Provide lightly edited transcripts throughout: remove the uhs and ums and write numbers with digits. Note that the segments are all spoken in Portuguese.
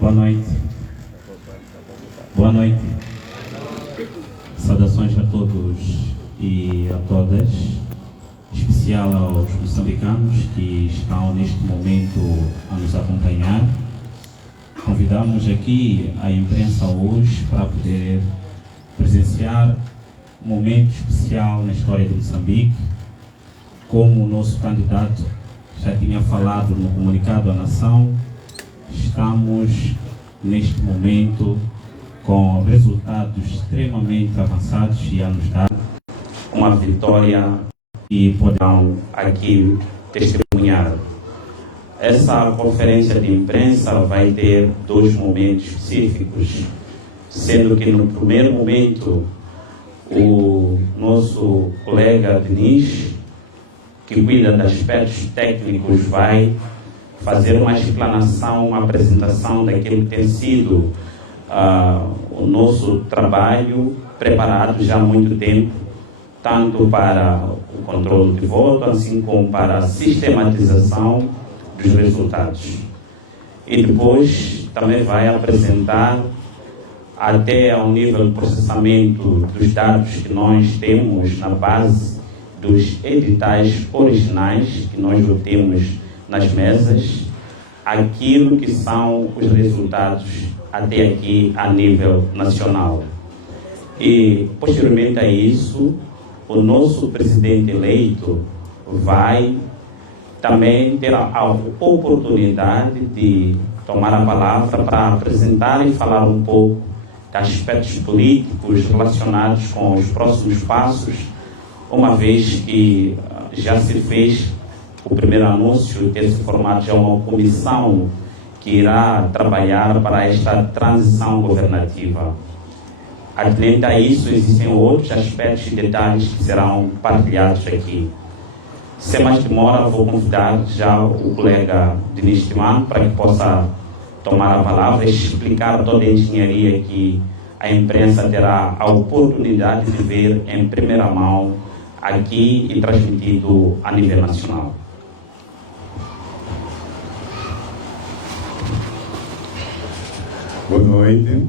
Boa noite. Boa noite. Saudações a todos e a todas, em especial aos moçambicanos que estão neste momento a nos acompanhar. Convidamos aqui a imprensa hoje para poder presenciar um momento especial na história de Moçambique. Como o nosso candidato já tinha falado no comunicado à nação, estamos neste momento com resultados extremamente avançados e a nos dar uma vitória que poderão aqui testemunhar. Essa conferência de imprensa vai ter dois momentos específicos, sendo que no primeiro momento o nosso colega Denis, que cuida de aspectos técnicos, vai fazer uma explanação, uma apresentação daquilo que tem sido o nosso trabalho preparado já há muito tempo, tanto para o controle de voto, assim como para a sistematização dos resultados. E depois também vai apresentar até ao nível de processamento dos dados que nós temos na base dos editais originais que nós temos nas mesas, aquilo que são os resultados até aqui a nível nacional. E posteriormente a isso, o nosso presidente eleito vai também ter a oportunidade de tomar a palavra para apresentar e falar um pouco de aspectos políticos relacionados com os próximos passos, uma vez que já se fez o primeiro anúncio de ter se formado já uma comissão que irá trabalhar para esta transição governativa. Atinente a isso, existem outros aspectos e detalhes que serão partilhados aqui. Sem mais demora, vou convidar já o colega Denis Timano para que possa tomar a palavra e explicar toda a engenharia que a imprensa terá a oportunidade de ver em primeira mão aqui e transmitido a nível nacional. Boa noite.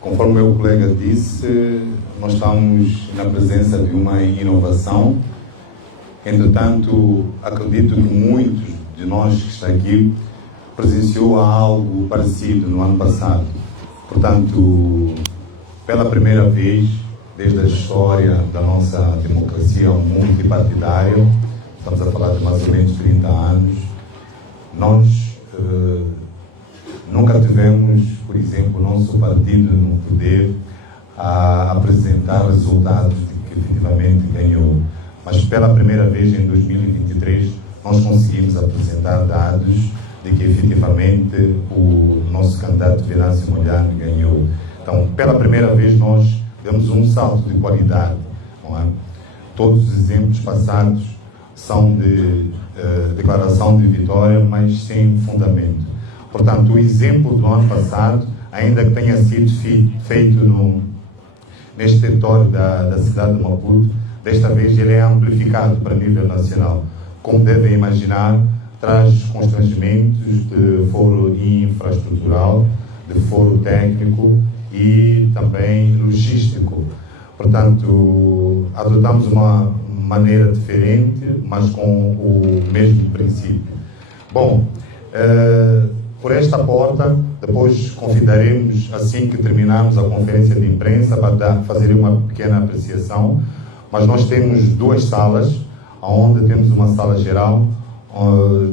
Conforme o meu colega disse, nós estamos na presença de uma inovação. Entretanto, acredito que muitos de nós que estão aqui presenciou algo parecido no ano passado. Portanto, pela primeira vez, desde a história da nossa democracia multipartidária, estamos a falar de mais ou menos 30 anos, nós nunca tivemos, por exemplo, o nosso partido no poder a apresentar resultados de que efetivamente ganhou. Mas pela primeira vez em 2023 nós conseguimos apresentar dados de que efetivamente o nosso candidato Venâncio Mondlane ganhou. Então, pela primeira vez nós demos um salto de qualidade, não é? Todos os exemplos passados são de declaração de vitória, mas sem fundamento. Portanto, o exemplo do ano passado, ainda que tenha sido feito neste território da cidade de Maputo, desta vez ele é amplificado para nível nacional. Como devem imaginar, traz constrangimentos de foro infraestrutural, de foro técnico e também logístico. Portanto, adotamos uma maneira diferente, mas com o mesmo princípio. Bom, por esta porta, depois convidaremos, assim que terminarmos a conferência de imprensa, para fazer uma pequena apreciação. Mas nós temos duas salas, onde temos uma sala geral,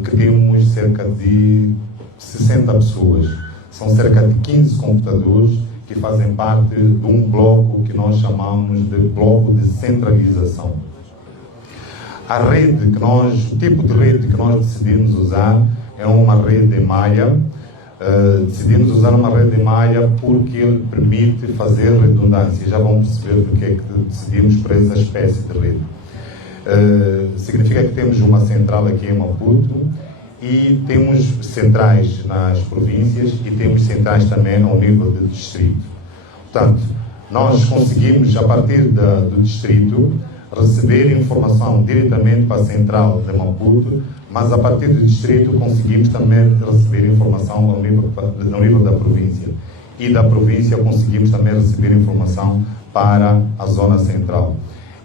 que temos cerca de 60 pessoas. São cerca de 15 computadores que fazem parte de um bloco que nós chamamos de bloco de centralização. A rede o tipo de rede que nós decidimos usar é uma rede malha. Decidimos usar uma rede malha porque ele permite fazer redundância. Já vão perceber do que é que decidimos por essa espécie de rede. Significa que temos uma central aqui em Maputo e temos centrais nas províncias e temos centrais também ao nível do distrito. Portanto, nós conseguimos, a partir do distrito, receber informação diretamente para a central de Maputo, mas a partir do distrito conseguimos também receber informação ao nível da província. E da província conseguimos também receber informação para a zona central.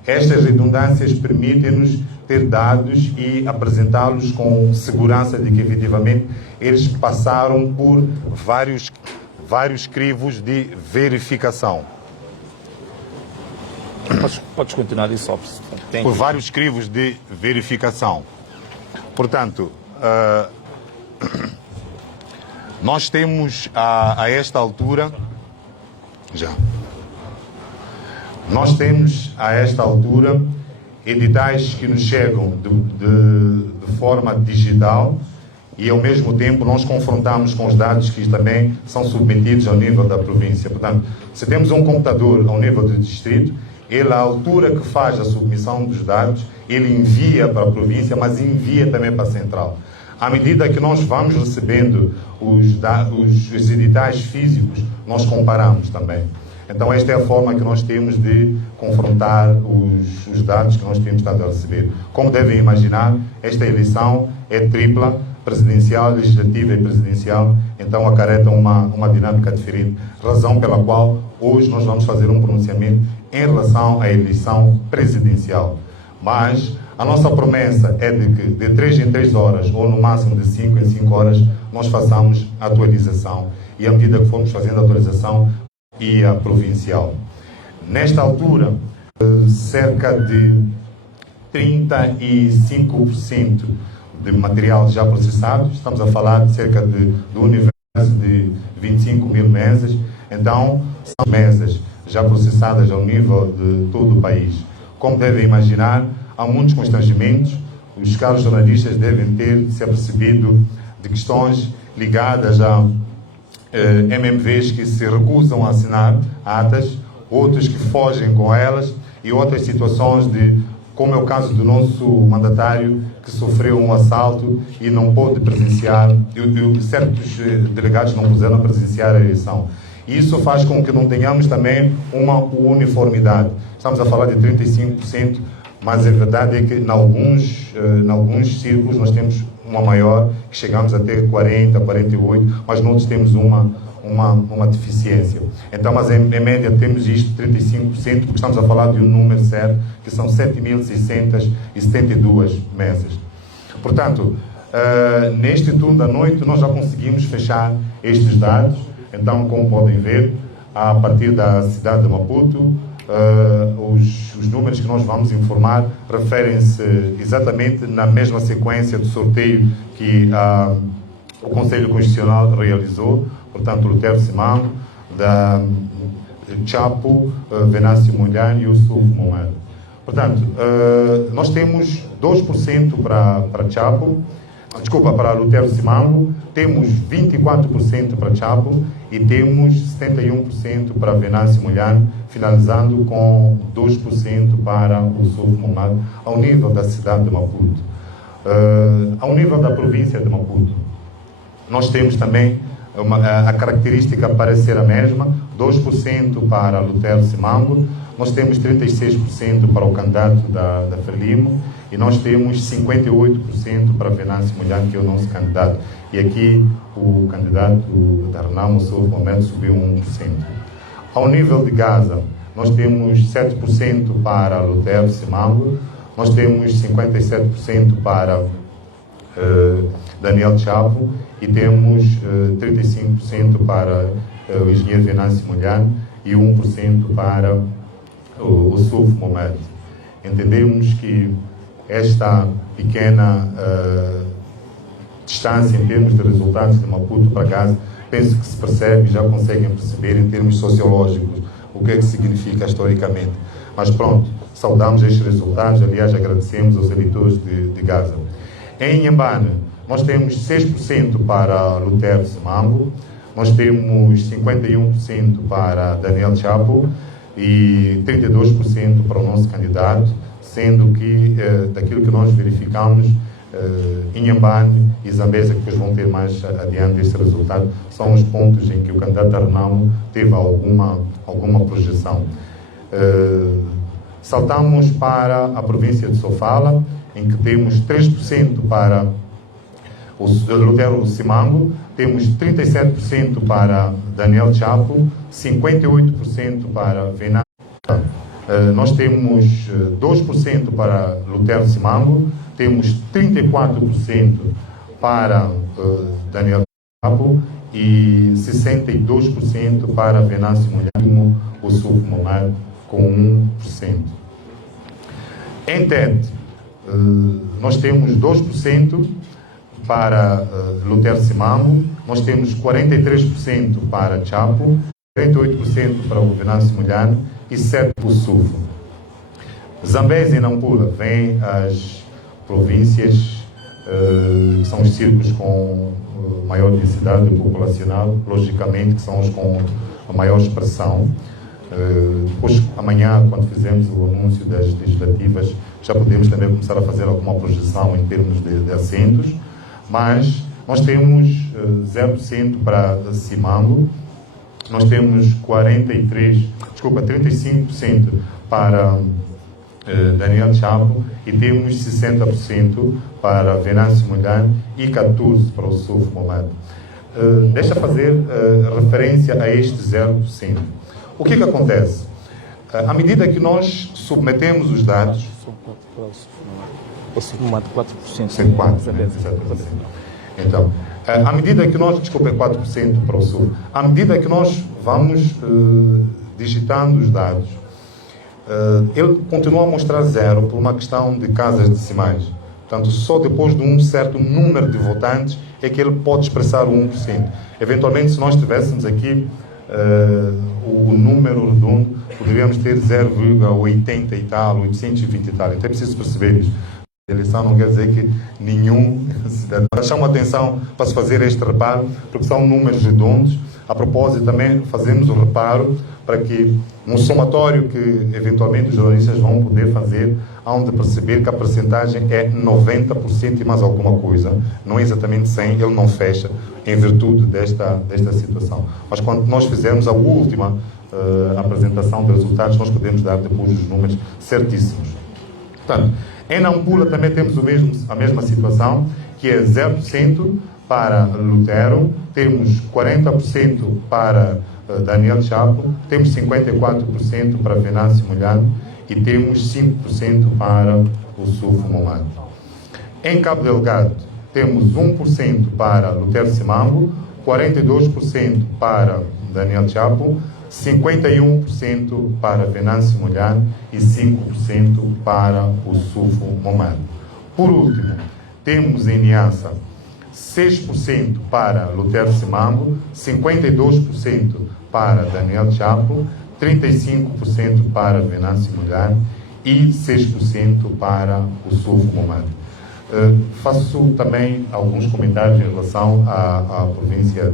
Estas redundâncias permitem-nos ter dados e apresentá-los com segurança de que, efetivamente, eles passaram por vários crivos de verificação. Podes continuar isso, Por vários crivos de verificação. Portanto, nós temos a esta altura, nós temos a esta altura editais que nos chegam de forma digital e, ao mesmo tempo, nós confrontamos com os dados que também são submetidos ao nível da província. Portanto, se temos um computador ao nível do distrito, ele, à altura que faz a submissão dos dados, ele envia para a província, mas envia também para a central. À medida que nós vamos recebendo os editais físicos, nós comparamos também. Então, esta é a forma que nós temos de confrontar os dados que nós temos estado a receber. Como devem imaginar, esta eleição é tripla, presidencial, legislativa e presidencial, então acarreta uma dinâmica diferente, razão pela qual hoje nós vamos fazer um pronunciamento em relação à eleição presidencial. Mas a nossa promessa é de que de 3 em 3 horas, ou no máximo de 5 em 5 horas, nós façamos a atualização. E à medida que formos fazendo a atualização, e a provincial. Nesta altura, cerca de 35% de material já processado, estamos a falar de cerca do universo de 25 mil mesas, então são mesas já processadas ao nível de todo o país. Como devem imaginar, há muitos constrangimentos, os caros jornalistas devem ter se apercebido de questões ligadas a MMVs que se recusam a assinar atas, outros que fogem com elas e outras situações como é o caso do nosso mandatário que sofreu um assalto e não pôde presenciar, e certos delegados não puderam presenciar a eleição. Isso faz com que não tenhamos também uma uniformidade. Estamos a falar de 35%, mas a verdade é que em alguns círculos nós temos uma maior, que chegamos até 40%, 48%, mas noutros temos uma deficiência. Então, mas em média temos isto, 35%, porque estamos a falar de um número certo, que são 7.672 mesas. Portanto, neste turno da noite, nós já conseguimos fechar estes dados. Então, como podem ver, a partir da cidade de Maputo, os números que nós vamos informar referem-se exatamente na mesma sequência do sorteio que o Conselho Constitucional realizou, portanto, Lutero Simango, da Chapo, Venâncio Mondlane e o Sul Momento. Portanto, nós temos 2% para Chapo, para Lutero Simango, temos 24% para Chapo e temos 71% para Venâncio Mondlane, finalizando com 2% para o Sul Momento, ao nível da cidade de Maputo. Ao nível da província de Maputo, nós temos também a característica parece ser a mesma, 2% para Lutero Simango, nós temos 36% para o candidato da Frelimo e nós temos 58% para Venâncio Mondlane, que é o nosso candidato. E aqui o candidato da Renamo, no seu momento, subiu 1%. Ao nível de Gaza, nós temos 7% para Lutero Simango, nós temos 57% para Daniel Chapo e temos 35% para o engenheiro Venâncio Mondlane e 1% para o Suf Mohamed. Entendemos que esta pequena distância em termos de resultados de Maputo para Gaza, penso que se percebe e já conseguem perceber em termos sociológicos o que é que significa historicamente. Mas pronto, saudamos estes resultados, aliás agradecemos aos eleitores de Gaza. Em Inhambane, nós temos 6% para Lutero Simango, nós temos 51% para Daniel Chapo e 32% para o nosso candidato, sendo que daquilo que nós verificamos, Inhambane e Zambésia, que depois vão ter mais adiante este resultado, são os pontos em que o candidato da Renamo teve alguma projeção. Saltamos para a província de Sofala em que temos 3% para o Lutero Simango, temos 37% para Daniel Chapo, 58% para Venâncio. Nós temos 2% para Lutero Simango, temos 34% para Daniel Chapo e 62% para Venâncio Mulher, o Suf Momad, com 1%. Em TED, nós temos 2% para Lutero Simango, nós temos 43% para Chapo, 38% para o Venâncio Mulher e 7% para o Sufo. Zambésia e Nampula vêm as províncias, que são os círculos com maior densidade populacional, logicamente, que são os com a maior expressão. Depois, amanhã, quando fizermos o anúncio das legislativas, já podemos também começar a fazer alguma projeção em termos de assentos, mas nós temos 0% para Simango, nós temos 35% para Daniel Chapo e temos 60% para Venâncio Mulher e 14% para o Suf Momad. Deixa fazer referência a este 0%. O que acontece? À medida que nós submetemos os dados... O Suf Momad 4%. 4%, né? Então, à medida que nós... Desculpa, 4% para o Sul. À medida que nós vamos digitando os dados, ele continua a mostrar 0 por uma questão de casas decimais. Portanto, só depois de um certo número de votantes é que ele pode expressar o 1%. Eventualmente, se nós tivéssemos aqui o número redondo, poderíamos ter 0,80 e tal, 820 e tal. Então é preciso perceber isso. A eleição não quer dizer que nenhum cidadão... Chama atenção para se fazer este reparo, porque são números redondos. A propósito, também fazemos o reparo para que, num somatório que eventualmente os jornalistas vão poder fazer, hão de perceber que a percentagem é 90% e mais alguma coisa. Não é exatamente 100%, ele não fecha em virtude desta situação. Mas quando nós fizermos a última apresentação de resultados, nós podemos dar depois os números certíssimos. Portanto, em Nampula também temos a mesma situação, que é 0% para Lutero, temos 40% para Daniel Chapo, temos 54% para Venâncio Mulher e temos 5% para o Suf Momad. Em Cabo Delgado, temos 1% para Lutero Simango, 42% para Daniel Chapo, 51% para Venâncio Mulher e 5% para o Suf Momad. Por último, temos em Niassa 6% para Lutero Simango, 52% para Daniel Chapo, 35% para Venâncio Mulher e 6% para o Suf Momad. Faço também alguns comentários em relação à província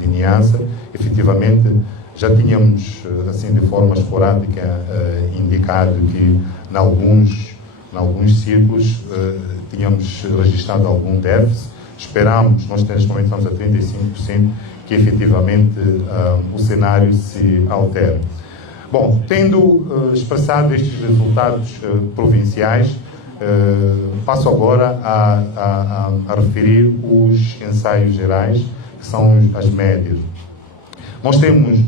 de Niassa. Efetivamente, já tínhamos, assim, de forma esporádica, indicado que, em alguns círculos, tínhamos registrado algum déficit. Esperamos, nós neste momento estamos a 35%, que efetivamente o cenário se altere. Bom, tendo expressado estes resultados provinciais, passo agora a referir os ensaios gerais, que são as médias. Nós temos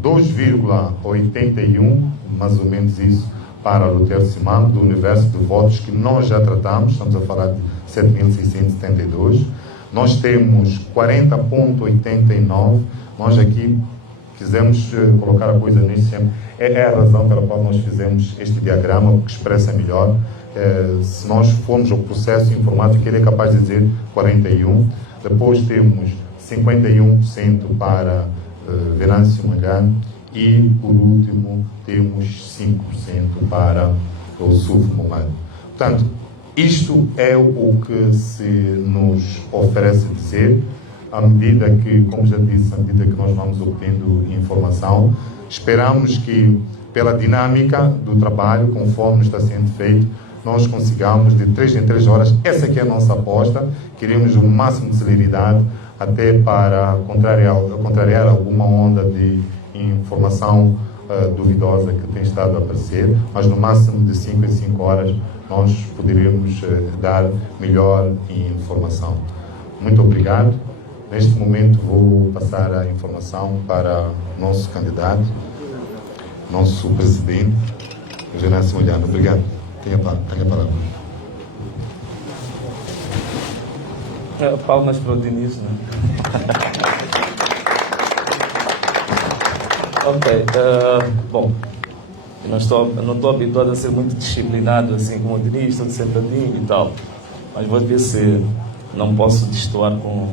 2,81, mais ou menos isso, para Lutero Simango, do universo de votos que nós já tratamos, estamos a falar de 7.672. Nós temos 40,89. Nós aqui quisemos colocar a coisa nesse tempo. É a razão pela qual nós fizemos este diagrama, que expressa melhor. Se nós formos ao processo informático, ele é capaz de dizer 41. Depois temos 51% para Venâncio Mulher e, por último, temos 5% para o Suf Momad. Portanto, isto é o que se nos oferece dizer, à medida que, como já disse, à medida que nós vamos obtendo informação, esperamos que, pela dinâmica do trabalho, conforme está sendo feito, nós consigamos, de 3 em 3 horas, essa aqui é a nossa aposta, queremos o máximo de celeridade, até para contrariar alguma onda de informação duvidosa que tem estado a aparecer, mas no máximo de 5 em 5 horas nós poderemos dar melhor informação. Muito obrigado. Neste momento vou passar a informação para o nosso candidato, nosso presidente, o Genácio Molhano. Obrigado. Tenha a palavra. Palmas para o Diniz, né? Ok. Bom, eu não estou habituado a ser muito disciplinado, assim como o Diniz, estou sentadinho e tal. Mas vou ver se não posso destoar com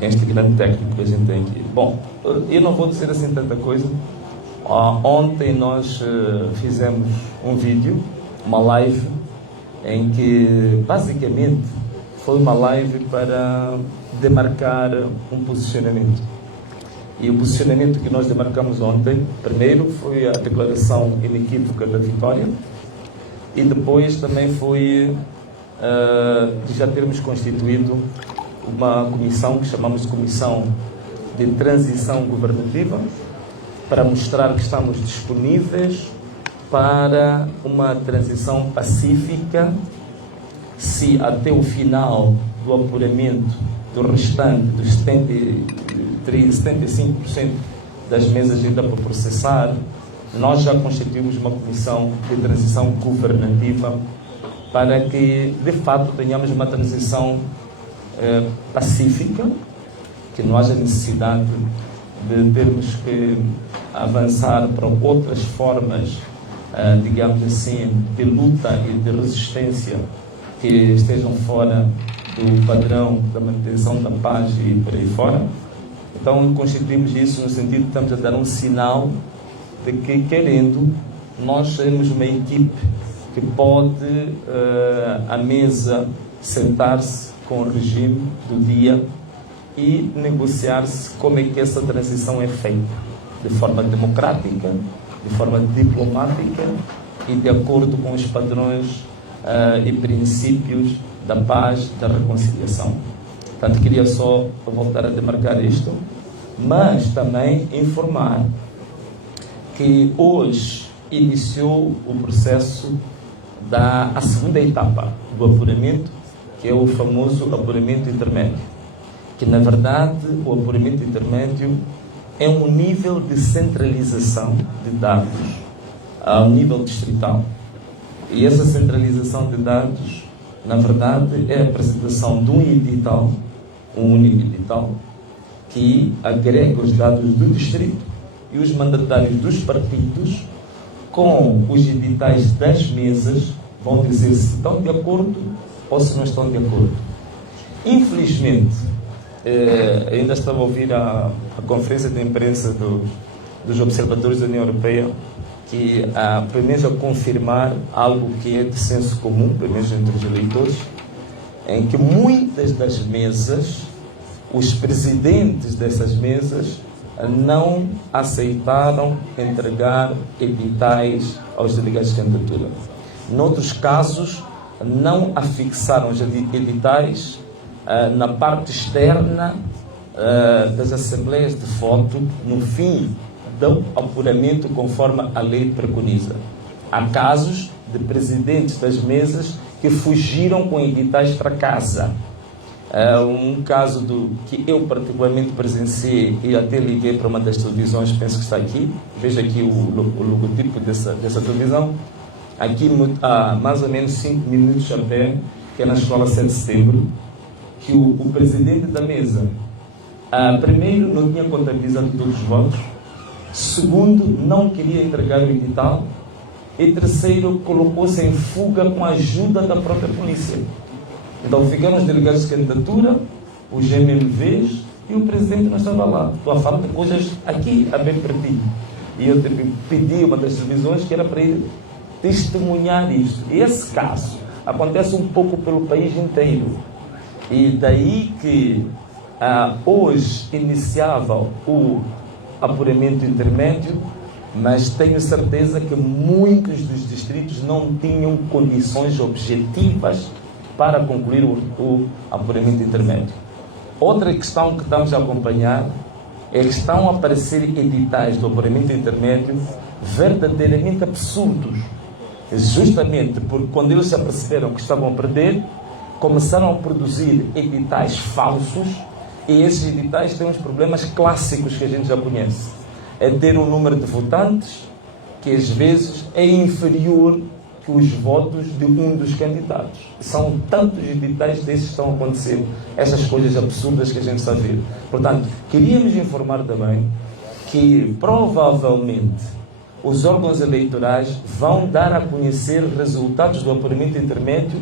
este grande técnico que a gente tem aqui. Bom, eu não vou dizer assim tanta coisa. Ontem nós fizemos um vídeo, uma live, em que basicamente foi uma live para demarcar um posicionamento. E o posicionamento que nós demarcamos ontem, primeiro foi a declaração inequívoca da vitória, e depois também foi de já termos constituído uma comissão que chamamos de Comissão de Transição Governativa, para mostrar que estamos disponíveis para uma transição pacífica, se até o final do apuramento do restante dos 75% das mesas ainda para processar, nós já constituímos uma comissão de transição governativa para que, de fato, tenhamos uma transição pacífica, que não haja necessidade de termos que avançar para outras formas, digamos assim, de luta e de resistência que estejam fora do padrão da manutenção da paz e por aí fora. Então, constituímos isso no sentido de estamos a dar um sinal de que, querendo, nós sermos uma equipe que pode, à mesa, sentar-se com o regime do dia e negociar-se como é que essa transição é feita, de forma democrática, de forma diplomática e de acordo com os padrões e princípios da paz, da reconciliação. Portanto, queria só voltar a demarcar isto, mas também informar que hoje iniciou o processo a segunda etapa do apuramento, que é o famoso apuramento intermédio, que na verdade o apuramento intermédio é um nível de centralização de dados ao nível distrital. E essa centralização de dados, na verdade, é a apresentação de um edital, um único edital, que agrega os dados do distrito e os mandatários dos partidos com os editais das mesas, vão dizer se estão de acordo ou se não estão de acordo. Infelizmente, ainda estava a ouvir a conferência de imprensa dos observadores da União Europeia, que pelo menos a confirmar algo que é de senso comum, pelo menos entre os eleitores, em que muitas das mesas, os presidentes dessas mesas não aceitaram entregar editais aos delegados de candidatura. Noutros casos, não afixaram os editais na parte externa das assembleias de voto no fim do apuramento conforme a lei preconiza. Há casos de presidentes das mesas que fugiram com editais para casa. Um caso que eu particularmente presenciei e até liguei para uma das televisões, penso que está aqui, veja aqui o logotipo dessa televisão, aqui há mais ou menos 5 minutos a pé, que é na escola 7 de setembro, que o presidente da mesa, primeiro, não tinha contabilizado todos os votos, segundo, não queria entregar o edital, e terceiro, colocou-se em fuga com a ajuda da própria polícia. Então ficaram os delegados de candidatura, os GMLVs e o presidente não estava lá. Estou a falar de coisas aqui a bem pertinho. E eu pedi uma das televisões que era para ele testemunhar isto. E esse caso acontece um pouco pelo país inteiro. E daí que hoje iniciava o apuramento intermédio, mas tenho certeza que muitos dos distritos não tinham condições objetivas para concluir o apuramento intermédio. Outra questão que estamos a acompanhar é que estão a aparecer editais do apuramento intermédio verdadeiramente absurdos. Justamente porque quando eles já perceberam que estavam a perder, começaram a produzir editais falsos, e esses editais têm uns problemas clássicos que a gente já conhece. É ter um número de votantes que às vezes é inferior que os votos de um dos candidatos. São tantos editais desses que estão acontecendo, essas coisas absurdas que a gente está a ver. Portanto, queríamos informar também que provavelmente os órgãos eleitorais vão dar a conhecer resultados do apuramento intermédio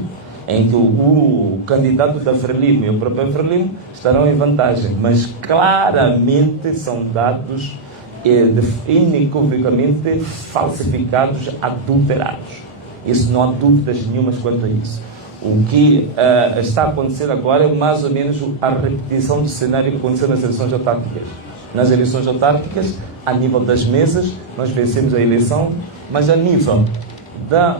em que o candidato da Frelimo e o próprio Frelimo estarão em vantagem, mas claramente são dados inequivocamente falsificados, adulterados. Isso não há dúvidas nenhumas quanto a isso. O que está a acontecer agora é mais ou menos a repetição do cenário que aconteceu nas eleições autárquicas. Nas eleições autárquicas, a nível das mesas, nós vencemos a eleição, mas a nível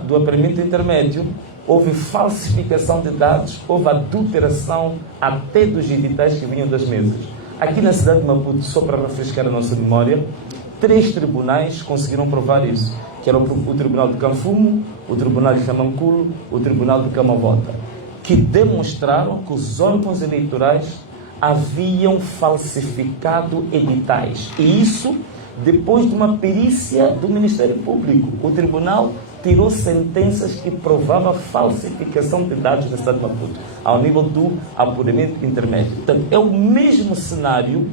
do apuramento intermédio, houve falsificação de dados, houve adulteração até dos editais que vinham das mesas. Aqui na cidade de Maputo, só para refrescar a nossa memória, 3 tribunais conseguiram provar isso, que era o Tribunal de Canfumo, o Tribunal de Camanculo, o Tribunal de Camavota, que demonstraram que os órgãos eleitorais haviam falsificado editais. E isso depois de uma perícia do Ministério Público. O tribunal tirou sentenças que provavam a falsificação de dados da cidade de Maputo, ao nível do apuramento intermédio. Portanto, é o mesmo cenário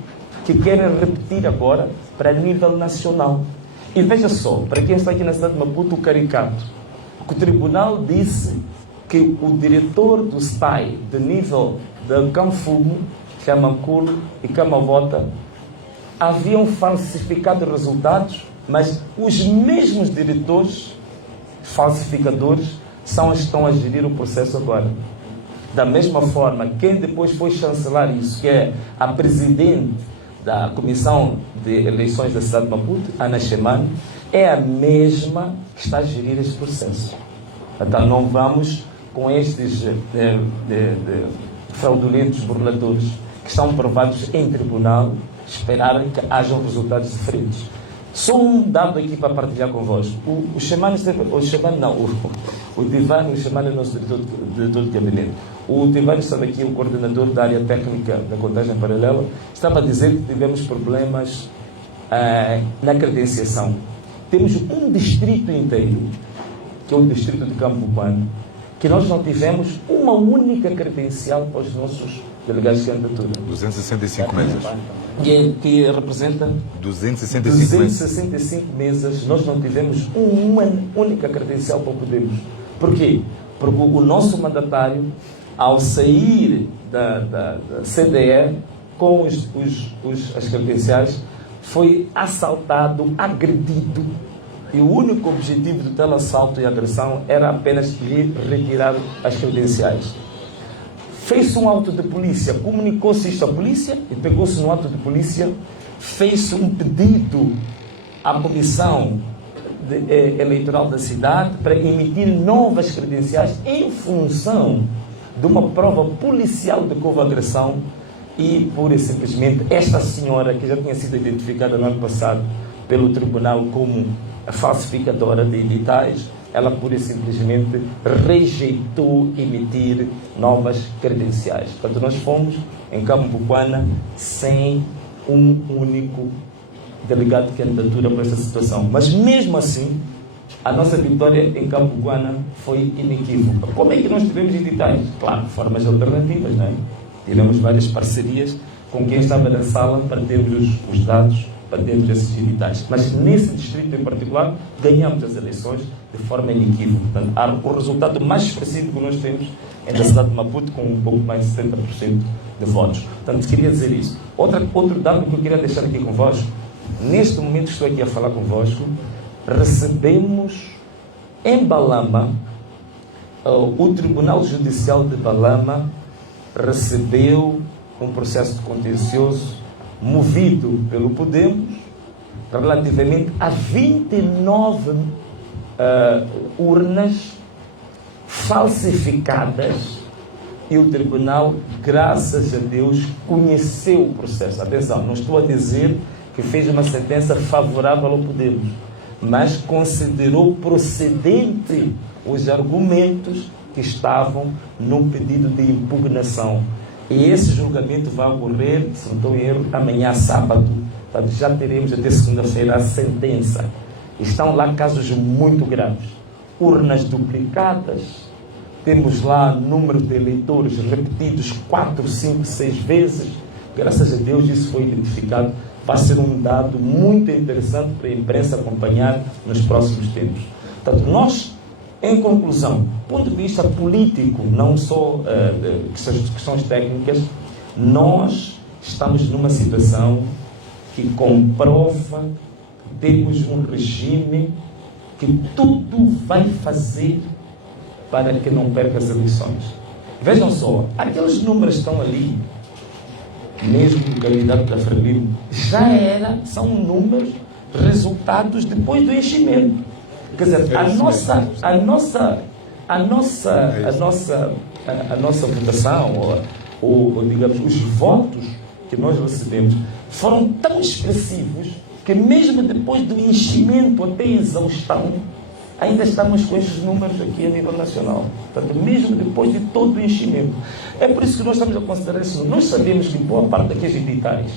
que querem repetir agora para nível nacional. E veja só, para quem está aqui na cidade de Maputo, o caricato, que o tribunal disse que o diretor do STAI, de nível de Canfumo, Camanculo e Camavota, haviam falsificado resultados, mas os mesmos diretores falsificadores são os que estão a gerir o processo agora. Da mesma forma, quem depois foi chancelar isso, que é a presidente da Comissão de Eleições da cidade de Maputo, Ana Chemane, é a mesma que está a gerir este processo. Então não vamos com estes fraudulentos burladores que estão provados em tribunal esperar que hajam resultados diferentes. Só um dado aqui para partilhar convosco. O Chemane é o nosso diretor de gabinete. O Tivani estava aqui, o coordenador da área técnica da contagem paralela, estava a dizer que tivemos problemas na credenciação. Temos um distrito inteiro, que é o distrito de Campo Bupano, que nós não tivemos uma única credencial para os nossos delegados de candidatura. 265 mesas. Que representa 265 mesas. Nós não tivemos uma única credencial para podermos. Por quê? Porque o nosso mandatário, ao sair da CDE com as credenciais, foi assaltado, agredido. E o único objetivo do tal assalto e agressão era apenas lhe retirar as credenciais. Fez-se um auto de polícia, comunicou-se isto à polícia e pegou-se no auto de polícia, fez-se um pedido à comissão eleitoral da cidade para emitir novas credenciais em função de uma prova policial de agressão e, pura e simplesmente, esta senhora, que já tinha sido identificada no ano passado pelo tribunal como a falsificadora de editais, ela pura e simplesmente rejeitou emitir novas credenciais. Portanto, nós fomos em Cambuquana sem um único delegado de candidatura para essa situação. Mas mesmo assim, a nossa vitória em Cambuquana foi inequívoca. Como é que nós tivemos editais? Claro, formas alternativas, não é? Tivemos várias parcerias com quem estava na sala para termos os dados, para termos esses editais. Mas nesse distrito em particular, ganhamos as eleições de forma inequívoca. Portanto, o resultado mais expressivo que nós temos é da cidade de Maputo, com um pouco mais de 70% de votos. Portanto, queria dizer isso. Outro dado que eu queria deixar aqui convosco, neste momento que estou aqui a falar convosco, recebemos em Balama, o Tribunal Judicial de Balama recebeu um processo de contencioso movido pelo Podemos relativamente a 29 urnas falsificadas e o tribunal, graças a Deus, conheceu o processo. Atenção, não estou a dizer que fez uma sentença favorável ao Podemos, mas considerou procedente os argumentos que estavam num pedido de impugnação. E esse julgamento vai ocorrer, se não estou em erro, amanhã, sábado. Portanto, já teremos até segunda-feira a sentença. Estão lá casos muito graves. Urnas duplicadas. Temos lá número de eleitores repetidos 4, 5, 6 vezes. Graças a Deus isso foi identificado. Vai ser um dado muito interessante para a imprensa acompanhar nos próximos tempos. Portanto, nós, em conclusão, do ponto de vista político, não só questões técnicas, nós estamos numa situação que comprova que temos um regime que tudo vai fazer para que não perca as eleições. Vejam só, aqueles números estão ali, mesmo o candidato da Frelimo, são números, resultados depois do enchimento. Quer dizer, a nossa votação, ou digamos, os votos que nós recebemos, foram tão expressivos que mesmo depois do enchimento até exaustão, ainda estamos com esses números aqui a nível nacional. Portanto, mesmo depois de todo o enchimento. É por isso que nós estamos a considerar isso. Nós sabemos que boa parte daqueles editais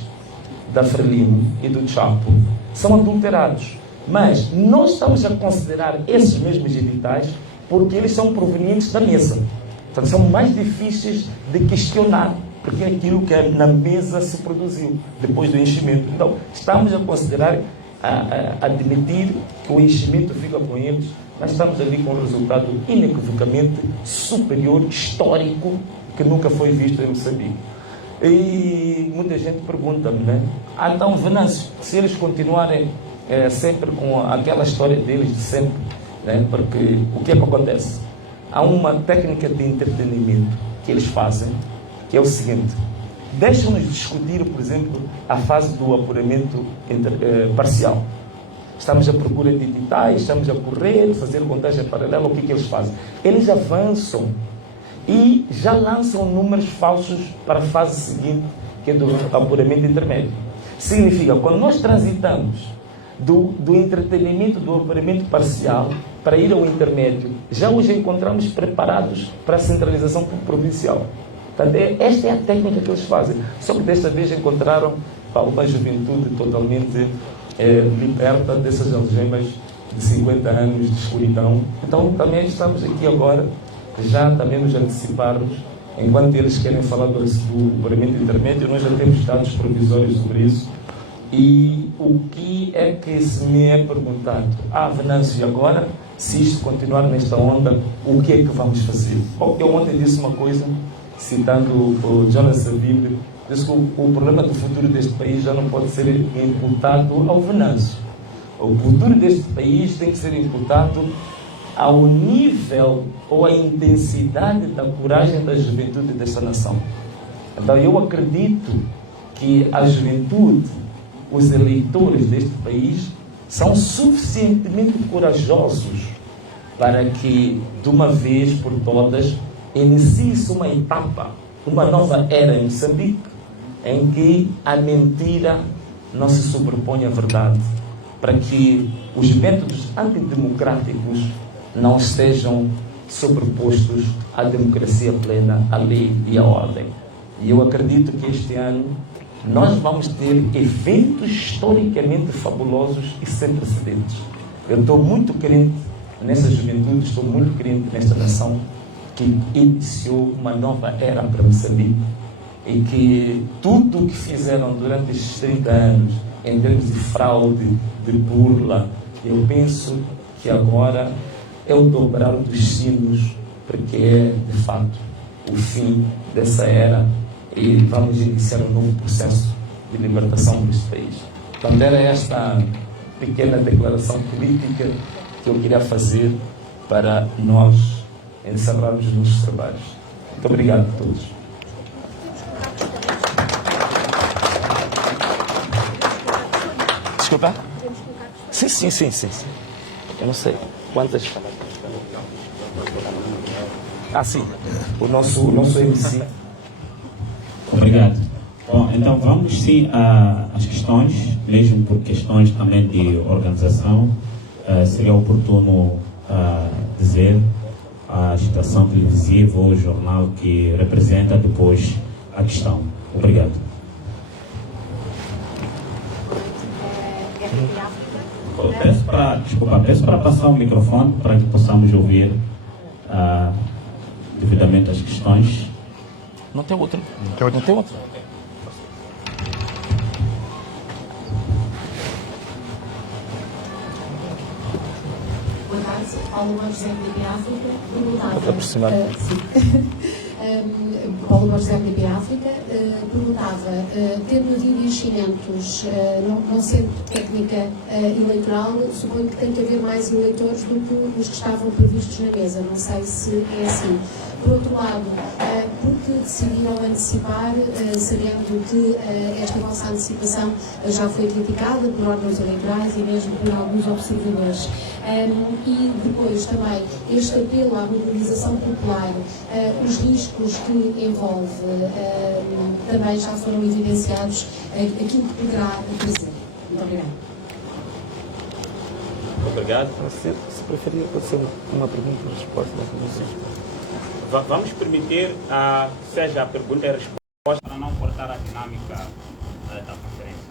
da Frelimo e do Chapo são adulterados. Mas nós estamos a considerar esses mesmos editais porque eles são provenientes da mesa. Portanto, são mais difíceis de questionar, porque é aquilo que na mesa se produziu depois do enchimento. Então, estamos a considerar, a admitir que o enchimento fica com eles, mas estamos ali com um resultado inequivocamente superior, histórico, que nunca foi visto em Moçambique. E muita gente pergunta-me, né? Então, Venâncio, se eles continuarem sempre com aquela história deles de sempre, né? Porque o que é que acontece? Há uma técnica de entretenimento que eles fazem, que é o seguinte: deixam-nos discutir, por exemplo, a fase do apuramento parcial. Estamos à procura de editais, estamos a correr, fazer contagem paralela. O que eles fazem? Eles avançam e já lançam números falsos para a fase seguinte, que é do apuramento intermédio. Significa, quando nós transitamos do entretenimento do apuramento parcial para ir ao intermédio, já os encontramos preparados para a centralização provincial. Portanto, esta é a técnica que eles fazem. Só que desta vez encontraram uma juventude totalmente liberta dessas algemas de 50 anos de escuridão. Então, também estamos aqui agora, já também nos anteciparmos, enquanto eles querem falar do apuramento intermédio, nós já temos dados provisórios sobre isso. E o que é que se me é perguntado? Venâncio, e agora, se isto continuar nesta onda, o que é que vamos fazer? Bom, eu ontem disse uma coisa, citando o Jonas Savimbi, disse que o problema do futuro deste país já não pode ser imputado ao Venâncio. O futuro deste país tem que ser imputado ao nível ou à intensidade da coragem da juventude desta nação. Então eu acredito que a juventude, os eleitores deste país, são suficientemente corajosos para que, de uma vez por todas, inicie-se uma etapa, uma nova era em Moçambique, em que a mentira não se sobrepõe à verdade, para que os métodos antidemocráticos não estejam sobrepostos à democracia plena, à lei e à ordem. E eu acredito que este ano nós vamos ter eventos historicamente fabulosos e sem precedentes. Eu estou muito crente nessa juventude, estou muito crente nesta nação que iniciou uma nova era para Moçambique e que tudo o que fizeram durante estes 30 anos, em termos de fraude, de burla, eu penso que agora é o dobrar dos sinos, porque é, de fato, o fim dessa era e vamos iniciar um novo processo de libertação deste país. Então, era esta pequena declaração política que eu queria fazer para nós encerrarmos os nossos trabalhos. Muito obrigado a todos. Desculpa? Sim. Eu não sei quantas. sim, o nosso MC. Obrigado. Bom, então vamos sim às questões, mesmo por questões também de organização. Seria oportuno dizer a estação televisiva ou o jornal que representa depois a questão. Obrigado. Peço para passar o microfone para que possamos ouvir devidamente as questões. Não tem outro. Não tem outro. Boa tarde, Paulo José de África. Perguntava. Paulo José de África perguntava, tendo havido enchimentos, não sendo técnica eleitoral, suponho que tem que haver mais eleitores do que os que estavam previstos na mesa. Não sei se é assim. Por outro lado, porque decidiram antecipar, sabendo que esta vossa antecipação já foi criticada por órgãos eleitorais e mesmo por alguns observadores. E depois também este apelo à mobilização popular, os riscos que envolve, também já foram evidenciados, aquilo que poderá acontecer. Muito obrigada. Obrigado. Se preferir, pode ser uma pergunta e resposta da comissão. Vamos permitir, seja a pergunta e a resposta, para não cortar a dinâmica da conferência.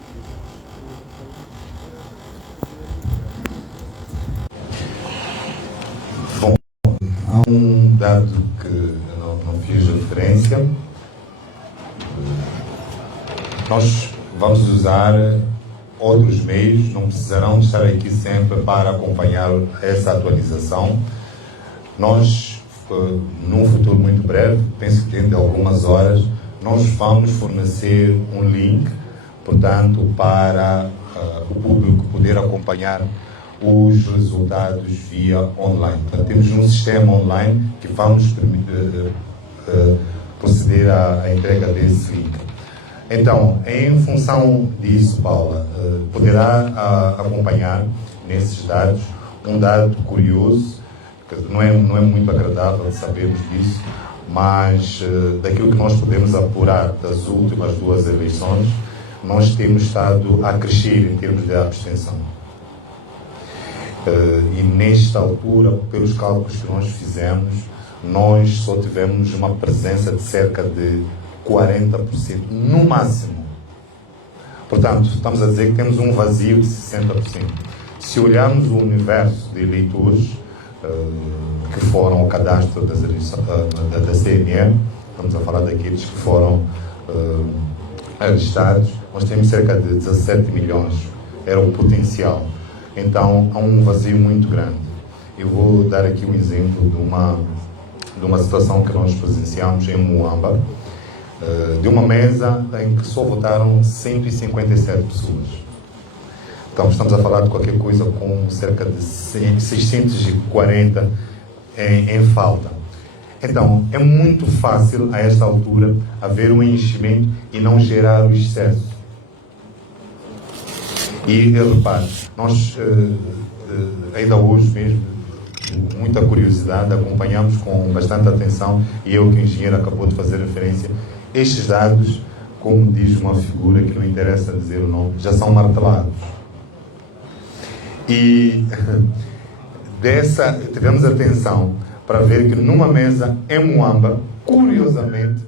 Bom, há um dado que eu não fiz referência. Nós vamos usar outros meios, não precisarão estar aqui sempre para acompanhar essa atualização. Nós, num futuro muito breve, penso que dentro de algumas horas, nós vamos fornecer um link, portanto, para o público poder acompanhar os resultados via online. Portanto, temos um sistema online que vamos proceder à entrega desse link. Então, em função disso, Paula, poderá acompanhar nesses dados um dado curioso, que não é muito agradável sabermos disso, mas daquilo que nós podemos apurar das últimas duas eleições, nós temos estado a crescer em termos de abstenção. E nesta altura, pelos cálculos que nós fizemos, nós só tivemos uma presença de cerca de 40%, no máximo. Portanto, estamos a dizer que temos um vazio de 60%. Se olharmos o universo de eleitores que foram ao cadastro da CNE, estamos a falar daqueles que foram registrados, nós temos cerca de 17 milhões, era o potencial. Então, há um vazio muito grande. Eu vou dar aqui um exemplo de uma situação que nós presenciamos em Moamba, de uma mesa em que só votaram 157 pessoas. Então, estamos a falar de qualquer coisa com cerca de 640 em falta. Então, é muito fácil, a esta altura, haver um enchimento e não gerar o excesso. E, repare, nós, ainda hoje mesmo, com muita curiosidade, acompanhamos com bastante atenção, e eu que o engenheiro acabou de fazer referência, estes dados, como diz uma figura que não interessa dizer o nome, já são martelados. E tivemos atenção para ver que numa mesa em Moamba, curiosamente,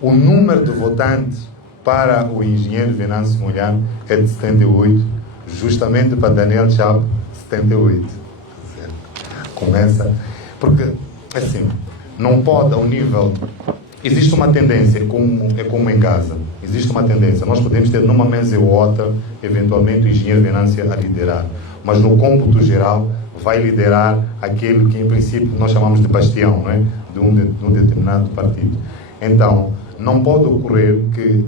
o número de votantes para o engenheiro Venâncio Molhano é de 78, justamente para Daniel Chapo, 78. Começa, porque, assim, não pode, ao nível... Existe uma tendência, é como em Gaza, existe uma tendência. Nós podemos ter numa mesa ou outra, eventualmente, o engenheiro Venâncio a liderar, mas no cômputo geral vai liderar aquele que, em princípio, nós chamamos de bastião, não é? de um determinado partido. Então, não pode ocorrer que,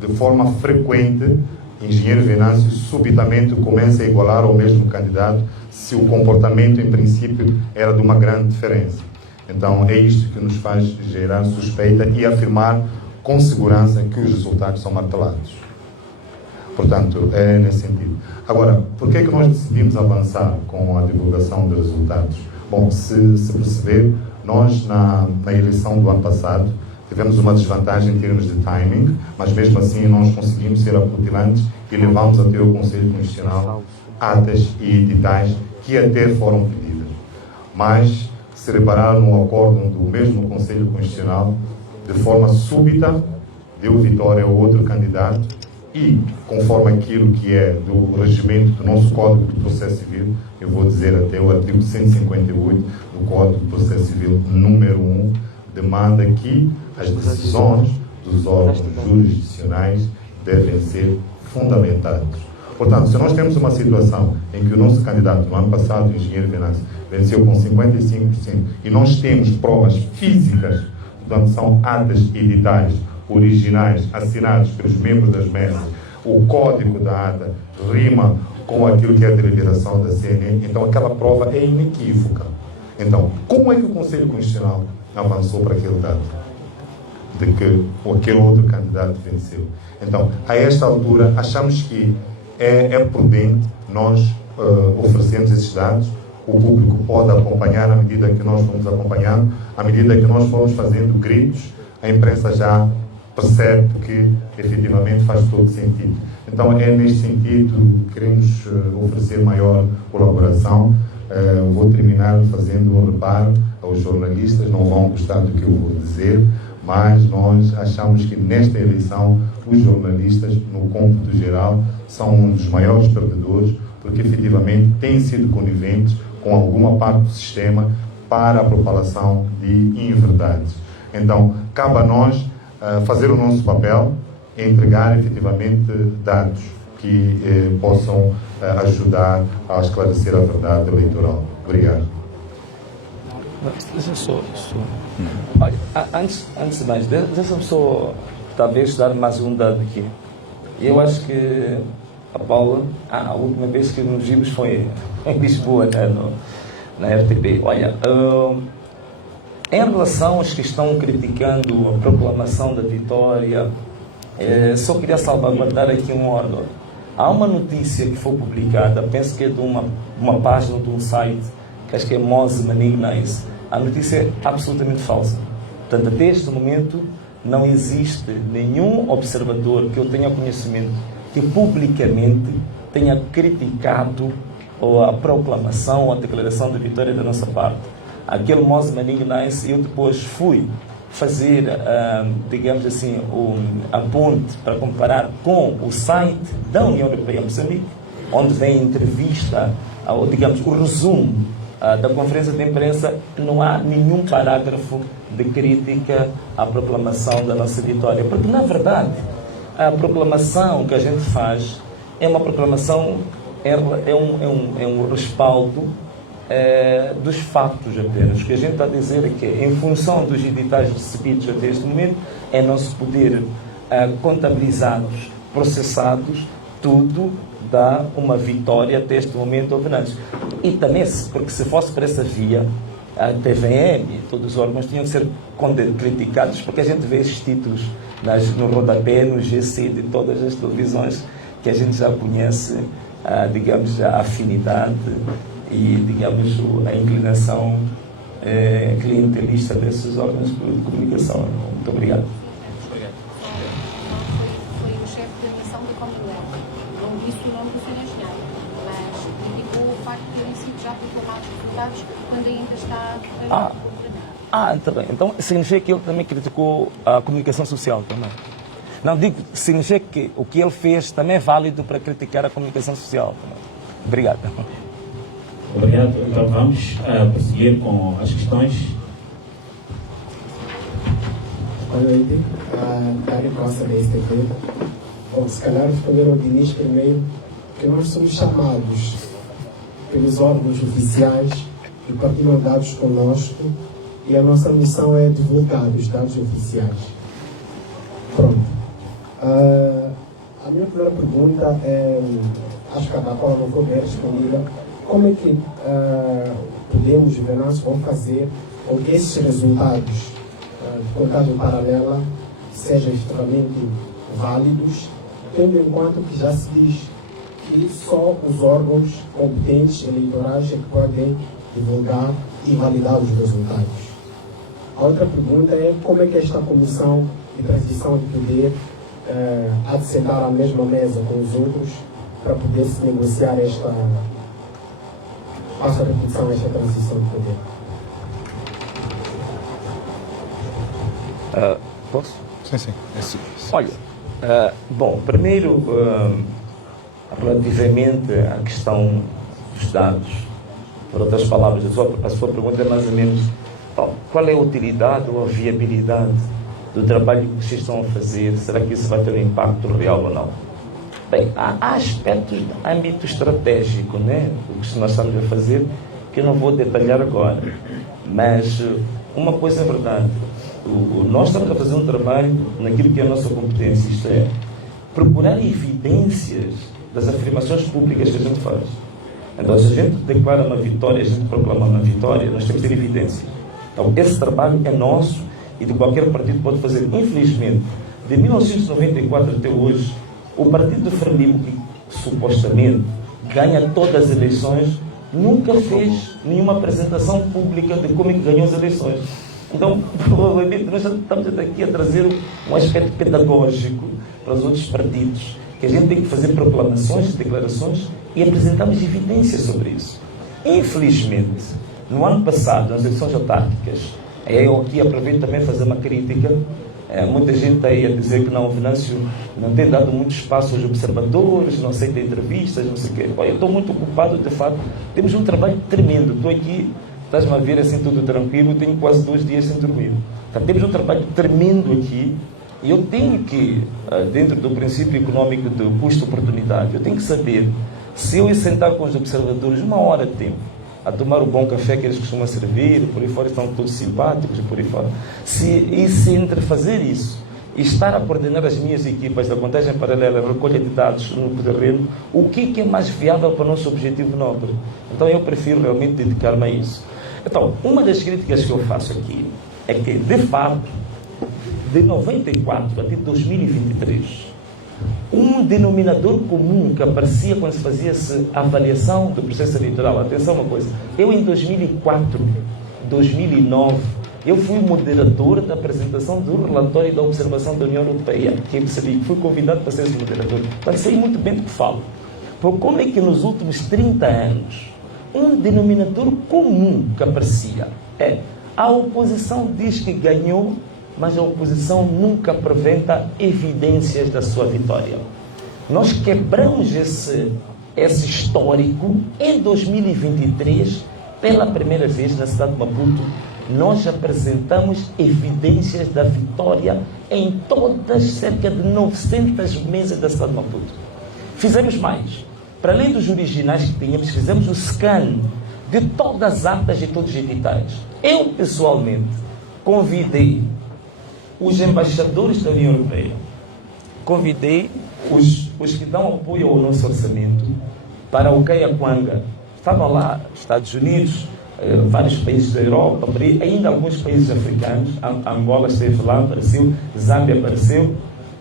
de forma frequente, engenheiro Venâncio subitamente comece a igualar ao mesmo candidato se o comportamento, em princípio, era de uma grande diferença. Então, é isto que nos faz gerar suspeita e afirmar com segurança que os resultados são martelados. Portanto, é nesse sentido. Agora, por que é que nós decidimos avançar com a divulgação de resultados? Bom, se perceber, Nós, na eleição do ano passado, tivemos uma desvantagem em termos de timing, mas mesmo assim nós conseguimos ser acutilantes e levamos até o Conselho Constitucional atas e editais que até foram pedidas. Mas se repararam no acórdão do mesmo Conselho Constitucional, de forma súbita, deu vitória a outro candidato e, conforme aquilo que é do regimento do nosso Código de Processo Civil, eu vou dizer até o artigo 158 do Código de Processo Civil, número 1, demanda que as decisões dos órgãos jurisdicionais devem ser fundamentadas. Portanto, se nós temos uma situação em que o nosso candidato, no ano passado, o engenheiro Venâncio, venceu com 55% e nós temos provas físicas, portanto, são atas editais originais assinados pelos membros das mesas, o código da ata rima com aquilo que é a deliberação da CNN, então aquela prova é inequívoca. Então, como é que o Conselho Constitucional avançou para aquele dado de que aquele outro candidato venceu? Então, a esta altura, achamos que é prudente nós oferecermos esses dados. O público pode acompanhar à medida que nós vamos acompanhando, à medida que nós formos fazendo gritos, a imprensa já percebe que efetivamente faz todo sentido. Então é neste sentido que queremos oferecer maior colaboração. Vou terminar fazendo um reparo aos jornalistas, não vão gostar do que eu vou dizer, mas nós achamos que nesta eleição os jornalistas, no cômputo geral, são um dos maiores perdedores, porque efetivamente têm sido coniventes com alguma parte do sistema para a propalação de inverdades. Então, cabe a nós fazer o nosso papel e entregar efetivamente dados que possam ajudar a esclarecer a verdade eleitoral. Obrigado. Deixa só. Olha, antes de mais, deixa-me só talvez dar mais um dado aqui. Eu acho que a Paula, a última vez que nos vimos foi em Lisboa, né, na RTP. Olha, em relação aos que estão criticando a proclamação da vitória, só queria salvaguardar aqui um ordem. Há uma notícia que foi publicada, penso que é de uma página de um site, que acho que é Mose Manignais. A notícia é absolutamente falsa. Portanto, até este momento, não existe nenhum observador que eu tenha conhecimento que publicamente tenha criticado a proclamação ou a declaração de vitória da nossa parte. Aquele Mose Manignais, eu depois fui fazer, digamos assim, a ponte para comparar com o site da União Europeia Moçambique, onde vem a entrevista, ou digamos, o resumo da conferência de imprensa. Não há nenhum parágrafo de crítica à proclamação da nossa vitória, porque na verdade a proclamação que a gente faz é uma proclamação, é um respaldo dos fatos apenas. O que a gente está a dizer é que, em função dos editais recebidos até este momento, é não se poder contabilizados, processados, tudo dá uma vitória até este momento ao Venâncio. E também, porque se fosse por essa via, a TVM e todos os órgãos tinham que ser criticados, porque a gente vê esses títulos no rodapé, no GC de todas as televisões que a gente já conhece, digamos, a afinidade e, digamos, a inclinação clientelista desses órgãos de comunicação. Muito obrigado. Foi o chefe da missão da Commonwealth. Não disse o nome do Sr. Engenheiro, mas criticou o facto de terem sido já proclamados resultados quando ainda está Está bem. Então significa que ele também criticou a comunicação social também. Não, digo, significa que o que ele fez também é válido para criticar a comunicação social também. Obrigado. Obrigado. Então vamos prosseguir com as questões. Boa noite. Dário Costa da STP. Bom, se calhar responder ao Diniz primeiro, que nós somos chamados pelos órgãos oficiais e partilham dados conosco e a nossa missão é divulgar os dados oficiais. Pronto. A minha primeira pergunta é, acho que a Paula não foi bem respondida. Como é que podemos, Venâncio, vão fazer com que esses resultados de contagem paralela sejam efetivamente válidos, tendo em conta que já se diz que só os órgãos competentes eleitorais é que podem divulgar e validar os resultados? A outra pergunta é como é que esta comissão de transição de poder há de sentar à mesma mesa com os outros para poder se negociar esta repetição, esta transição de poder. Posso? Sim. Olha, bom, primeiro, relativamente à questão dos dados, por outras palavras, a sua pergunta é mais ou menos qual é a utilidade ou a viabilidade do trabalho que vocês estão a fazer? Será que isso vai ter um impacto real ou não? Bem, há aspectos de âmbito estratégico, né? O que nós estamos a fazer, que eu não vou detalhar agora, mas uma coisa é verdade, nós estamos a fazer um trabalho naquilo que é a nossa competência, isto é, procurar evidências das afirmações públicas que a gente faz. Então, se a gente declara uma vitória, a gente proclama uma vitória, nós temos que ter evidências. Então, esse trabalho é nosso e de qualquer partido pode fazer. Infelizmente, de 1994 até hoje, o partido de Frelimo, que supostamente ganha todas as eleições, nunca fez nenhuma apresentação pública de como é que ganhou as eleições. Então, provavelmente, nós estamos aqui a trazer um aspecto pedagógico para os outros partidos, que a gente tem que fazer proclamações, declarações e apresentamos evidências sobre isso. Infelizmente, no ano passado, nas eleições autárquicas, eu aqui aproveito também fazer uma crítica. Muita gente está aí a dizer que não, o Venâncio não tem dado muito espaço aos observadores, não aceita entrevistas, não sei o quê. Eu estou muito ocupado, de fato. Temos um trabalho tremendo. Estou aqui, estás-me a ver assim tudo tranquilo, tenho quase 2 dias sem dormir. Então, temos um trabalho tremendo aqui e eu tenho que, dentro do princípio econômico do custo-oportunidade, eu tenho que saber se eu ir sentar com os observadores 1 hora de tempo, a tomar o bom café que eles costumam servir, por aí fora estão todos simpáticos, por aí fora. Se entre fazer isso e estar a coordenar as minhas equipas da contagem paralela, recolha de dados no terreno, o que é mais viável para o nosso objetivo nobre? Então eu prefiro realmente dedicar-me a isso. Então, uma das críticas que eu faço aqui é que, de fato, de 94 até 2023, um denominador comum que aparecia quando se fazia a avaliação do processo eleitoral. Atenção uma coisa, eu em 2004, 2009, eu fui moderador da apresentação do relatório da observação da União Europeia, que eu fui convidado para ser esse moderador. Mas sei muito bem do que falo. Por como é que nos últimos 30 anos, um denominador comum que aparecia é a oposição diz que ganhou, mas a oposição nunca apresenta evidências da sua vitória. Nós quebramos esse histórico em 2023, pela primeira vez na cidade de Maputo, nós apresentamos evidências da vitória em todas cerca de 900 mesas da cidade de Maputo. Fizemos mais. Para além dos originais que tínhamos, fizemos o scan de todas as atas e todos os editais. Eu, pessoalmente, convidei os embaixadores da União Europeia, convidei os que dão apoio ao nosso orçamento para o Kaiaquanga. Estavam lá Estados Unidos, vários países da Europa, ainda alguns países africanos. Angola esteve lá, apareceu, Zâmbia apareceu.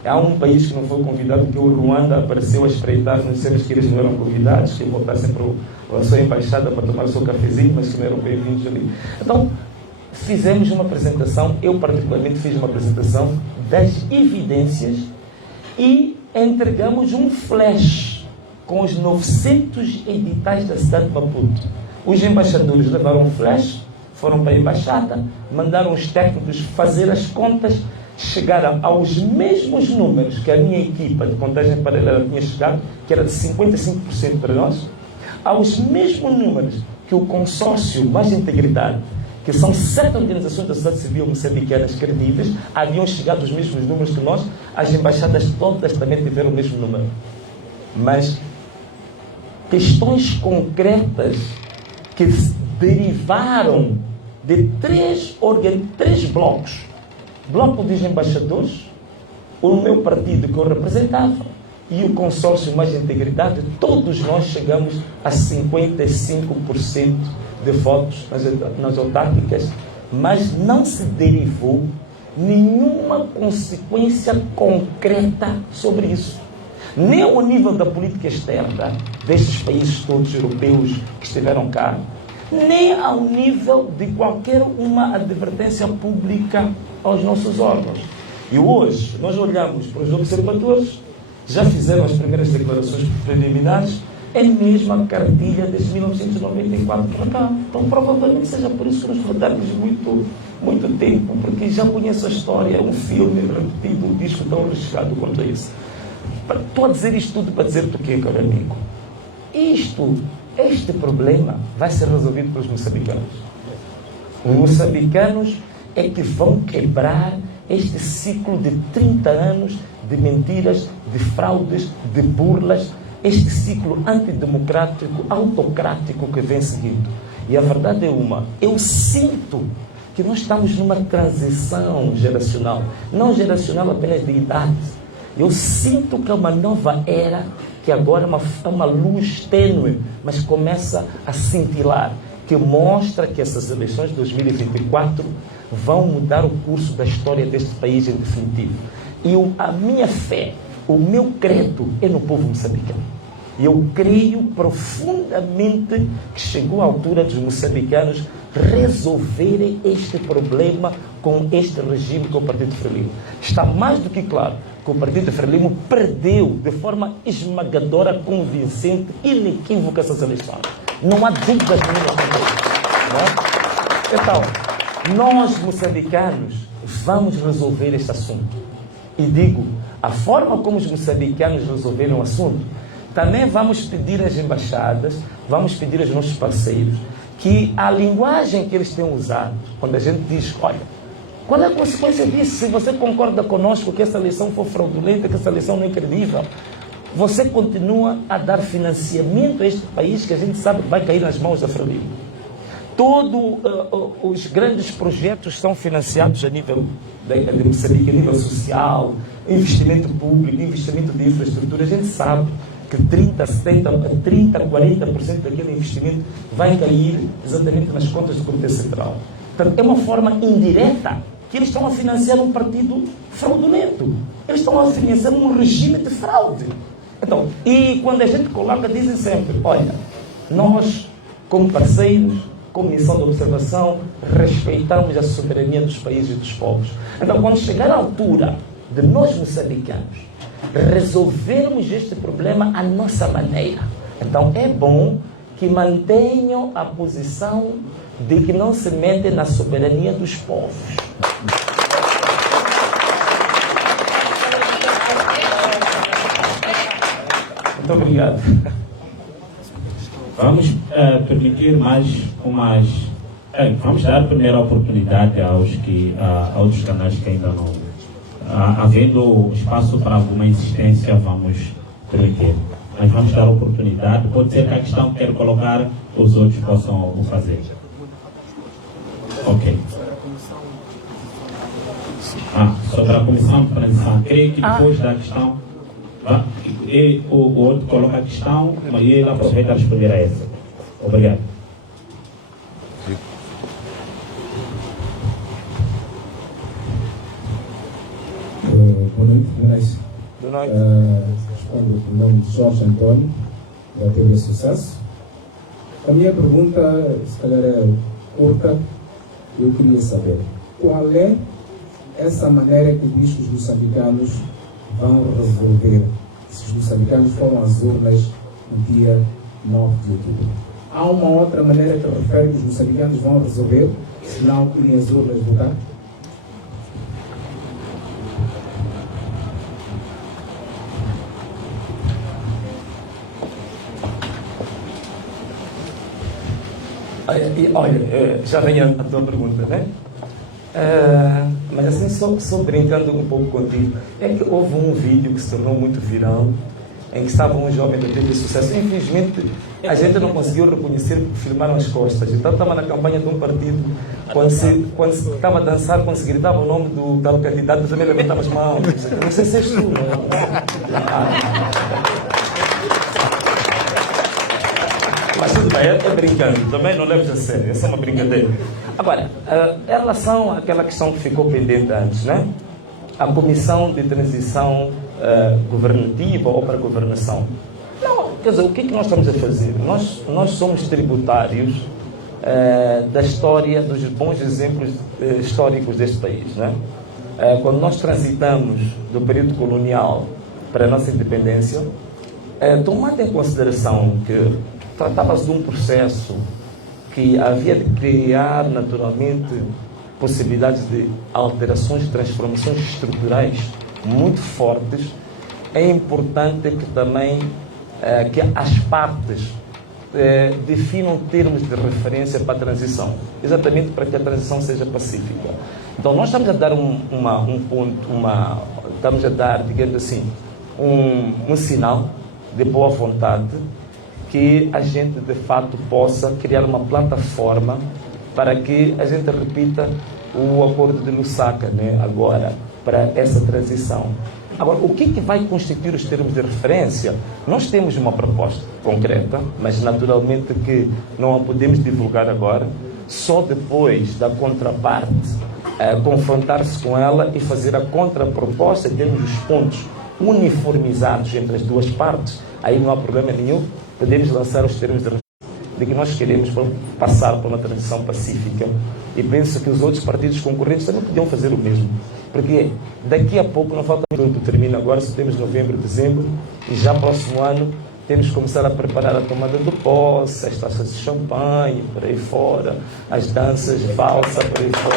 Há um país que não foi convidado, que o Ruanda apareceu a espreitar, não dissemos que eles não eram convidados, que voltassem para a sua embaixada para tomar o seu cafezinho, mas que não eram bem-vindos ali. Então, fizemos uma apresentação, eu particularmente fiz uma apresentação das evidências e entregamos um flash com os 900 editais da cidade de Maputo. Os embaixadores levaram um flash, foram para a embaixada, mandaram os técnicos fazer as contas, chegaram aos mesmos números que a minha equipa de contagem paralela tinha chegado, que era de 55% para nós, aos mesmos números que o consórcio Mais Integridade, que são 7 organizações da sociedade civil moçambicanas credíveis, haviam chegado aos mesmos números que nós. As embaixadas todas também tiveram o mesmo número. Mas questões concretas que derivaram de 3 blocos. Bloco dos embaixadores, o meu partido que eu representava e o consórcio Mais Integridade, todos nós chegamos a 55% de votos nas autárquicas, mas não se derivou nenhuma consequência concreta sobre isso. Nem ao nível da política externa destes países todos europeus que estiveram cá, nem ao nível de qualquer uma advertência pública aos nossos órgãos. E hoje, nós olhamos para os observadores, já fizeram as primeiras declarações preliminares, é mesmo a cartilha desde 1994 para cá. Então, provavelmente seja por isso que nos rodamos muito tempo, porque já conheço a história, é um filme repetido, um disco tão recheado quanto isso. Estou a dizer isto tudo para dizer-te o quê, caro amigo? Este problema vai ser resolvido pelos moçambicanos. Os moçambicanos é que vão quebrar este ciclo de 30 anos de mentiras, de fraudes, de burlas, este ciclo antidemocrático, autocrático que vem seguindo. E a verdade é eu sinto que nós estamos numa transição geracional, não geracional apenas de idade. Eu sinto que é uma nova era, que agora é uma luz tênue, mas começa a cintilar, que mostra que essas eleições de 2024 vão mudar o curso da história deste país em definitivo. E a minha fé, o meu credo é no povo moçambicano. Eu creio profundamente que chegou a altura dos moçambicanos resolverem este problema com este regime que é o Partido Frelimo. Está mais do que claro que o Partido Frelimo perdeu de forma esmagadora, convincente, inequívoca essas eleições. Não há dúvidas nenhuma sobre isso. Então, nós moçambicanos vamos resolver este assunto. E digo, a forma como os moçambicanos resolveram o assunto, também vamos pedir às embaixadas, vamos pedir aos nossos parceiros, que a linguagem que eles têm usado, quando a gente diz, olha, qual é a consequência disso? Se você concorda conosco que essa eleição foi fraudulenta, que essa eleição não é credível, você continua a dar financiamento a este país que a gente sabe que vai cair nas mãos da Frelimo. Todos os grandes projetos são financiados a nível de Moçambique, a nível social, investimento público, investimento de infraestrutura. A gente sabe que 30%, 40% daquele investimento vai cair exatamente nas contas do Comitê Central. Portanto, é uma forma indireta que eles estão a financiar um partido fraudulento. Eles estão a financiar um regime de fraude. Então, e quando a gente coloca, dizem sempre, olha, nós, como parceiros, como missão de observação, respeitamos a soberania dos países e dos povos. Então, quando chegar a altura de nós moçambicanos resolvermos este problema à nossa maneira, então é bom que mantenham a posição de que não se metem na soberania dos povos. Muito obrigado. Vamos permitir vamos dar primeiro a oportunidade aos canais que ainda não. Havendo espaço para alguma insistência, vamos permitir. Mas vamos dar oportunidade. Pode ser que a questão que quero colocar, os outros possam o fazer. Ok. Sobre a comissão de transição, creio que depois da questão, o outro coloca a questão, mas ele aproveita a responder a essa. Obrigado. Boa noite, Grace. Boa noite. Respondo com o nome de Jorge Antônio, da TV Sucesso. A minha pergunta, se calhar é curta, eu queria saber qual é essa maneira que diz que os moçambicanos vão resolver, se os moçambicanos foram às urnas no dia 9 de outubro. Há uma outra maneira que refere que os moçambicanos vão resolver, se não irem às urnas votar? Olha, já vem a tua pergunta, né? Mas assim, só brincando um pouco contigo, é que houve um vídeo que se tornou muito viral, em que estava um jovem da TV Sucesso. Infelizmente, a gente não conseguiu reconhecer porque filmaram as costas. Então, estava na campanha de um partido, quando se estava a dançar, quando se gritava o nome do tal candidato, também levantava as mãos. Não sei se és tu, não é? Mas tudo bem, é brincando, também não leves a sério, é só uma brincadeira. Agora, em relação àquela questão que ficou pendente antes, né? A comissão de transição governativa ou para a governação. Não, quer dizer, o que é que nós estamos a fazer? Nós somos tributários da história, dos bons exemplos históricos deste país, né? Quando nós transitamos do período colonial para a nossa independência, tomando em consideração que tratava-se de um processo que havia de criar naturalmente possibilidades de alterações, transformações estruturais muito fortes, é importante que também que as partes definam termos de referência para a transição, exatamente para que a transição seja pacífica. Então nós estamos a dar estamos a dar, digamos assim, um sinal de boa vontade que a gente de fato possa criar uma plataforma para que a gente repita o acordo de Lusaka, né, agora, para essa transição. Agora, o que vai constituir os termos de referência? Nós temos uma proposta concreta, mas naturalmente que não a podemos divulgar agora, só depois da contraparte confrontar-se com ela e fazer a contraproposta, termos os pontos uniformizados entre as duas partes, aí não há problema nenhum, podemos lançar os termos de referência de que nós queremos passar por uma transição pacífica, e penso que os outros partidos concorrentes também podiam fazer o mesmo, porque daqui a pouco, não falta muito, termina agora, se temos novembro, dezembro, e já próximo ano temos que começar a preparar a tomada do posse, as taças de champanhe, por aí fora, as danças falsas, por aí fora.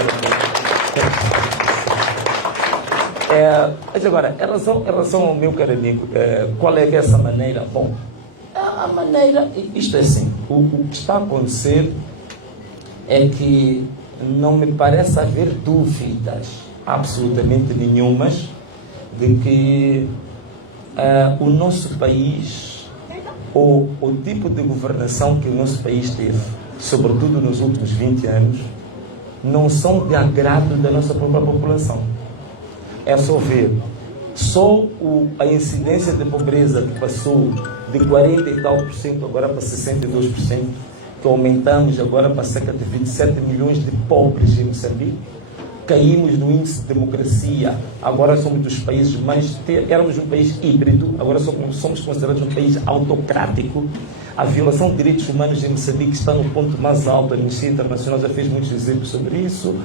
Mas agora, em relação ao meu caro amigo, qual é que é essa maneira? Bom, a maneira, isto é assim, o que está a acontecer é que não me parece haver dúvidas absolutamente nenhumas de que o nosso país, ou o tipo de governação que o nosso país teve, sobretudo nos últimos 20 anos, não são de agrado da nossa própria população. É só ver, a incidência de pobreza que passou de 40 e tal por cento agora para 62%, que aumentamos agora para cerca de 27 milhões de pobres em Moçambique, caímos no índice de democracia, agora somos dos países mais... Éramos um país híbrido, agora somos considerados um país autocrático. A violação de direitos humanos em Moçambique está no ponto mais alto, a Amnistia Internacional já fez muitos exemplos sobre isso.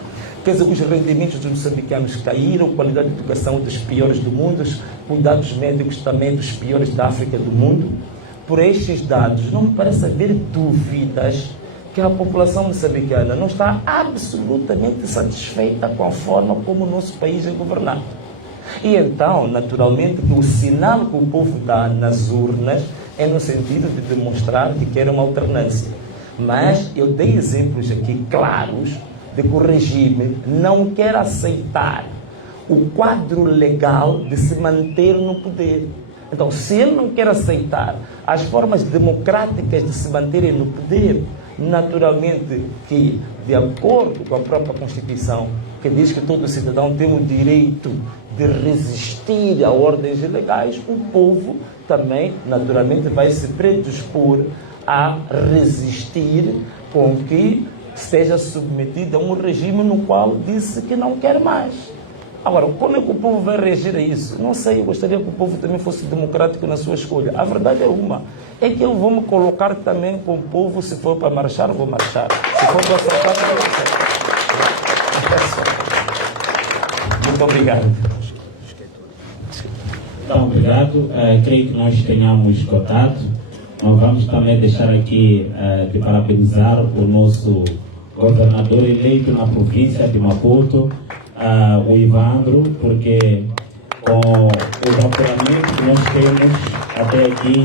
Quer dizer, os rendimentos dos moçambicanos caíram, a qualidade de educação dos piores do mundo, os cuidados médicos também dos piores da África do mundo. Por estes dados, não me parece haver dúvidas que a população moçambicana não está absolutamente satisfeita com a forma como o nosso país é governado. E então, naturalmente, que o sinal que o povo dá nas urnas é no sentido de demonstrar que quer uma alternância. Mas eu dei exemplos aqui claros de que o regime não quer aceitar o quadro legal de se manter no poder. Então, se ele não quer aceitar as formas democráticas de se manterem no poder, naturalmente que, de acordo com a própria Constituição, que diz que todo cidadão tem o direito de resistir a ordens ilegais, o povo também, naturalmente, vai se predispor a resistir com que seja submetido a um regime no qual disse que não quer mais. Agora, como é que o povo vai reagir a isso? Não sei, eu gostaria que o povo também fosse democrático na sua escolha. A verdade é uma, é que eu vou me colocar também com o povo, se for para marchar, vou marchar. Se for para assaltar, vou assaltar. Muito obrigado. Então, obrigado. Creio que nós tenhamos esgotado. Nós vamos também deixar aqui de parabenizar o nosso governador eleito na província de Maputo, o Ivandro, porque com o doutoramento que nós temos até aqui,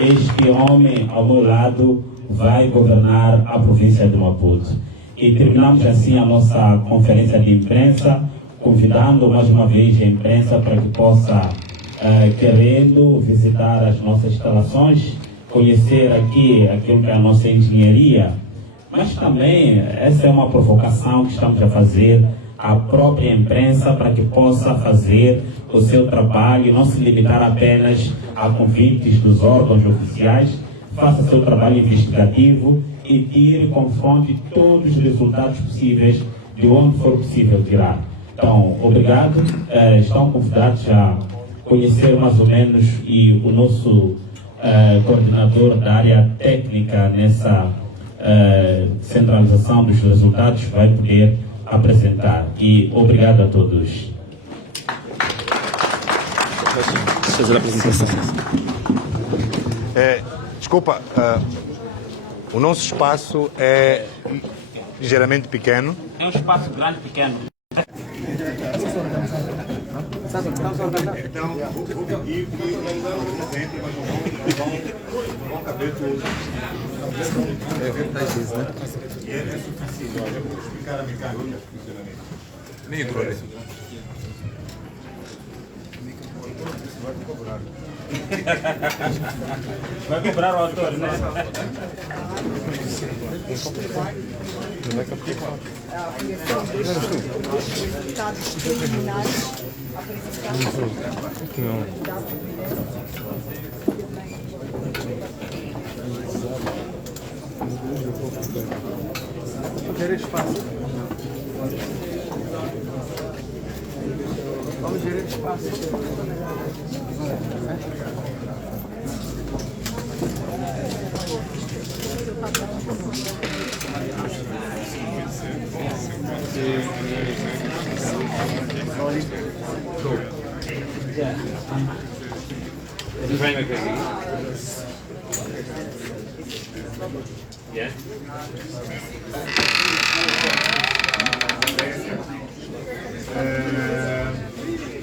este homem ao meu lado vai governar a província de Maputo. E terminamos assim a nossa conferência de imprensa, convidando mais uma vez a imprensa para que possa, querendo visitar as nossas instalações, conhecer aqui aquilo que é a nossa engenharia, mas também essa é uma provocação que estamos a fazer à própria imprensa para que possa fazer o seu trabalho e não se limitar apenas a convites dos órgãos oficiais, faça seu trabalho investigativo e tire com fonte todos os resultados possíveis de onde for possível tirar. Então, obrigado. Estão convidados a conhecer mais ou menos e o nosso coordenador da área técnica nessa centralização dos resultados vai poder apresentar. E obrigado a todos. Fazer a apresentação. Desculpa, o nosso espaço é ligeiramente pequeno. É um espaço grande, pequeno. Então, vou pedir que vão caber todos. E é suficiente. Eu vou explicar a mecânica de funcionamento. Nem entrou nesse. Vai cobrar o autor, né? Resultados preliminares Vamos gerir espaço.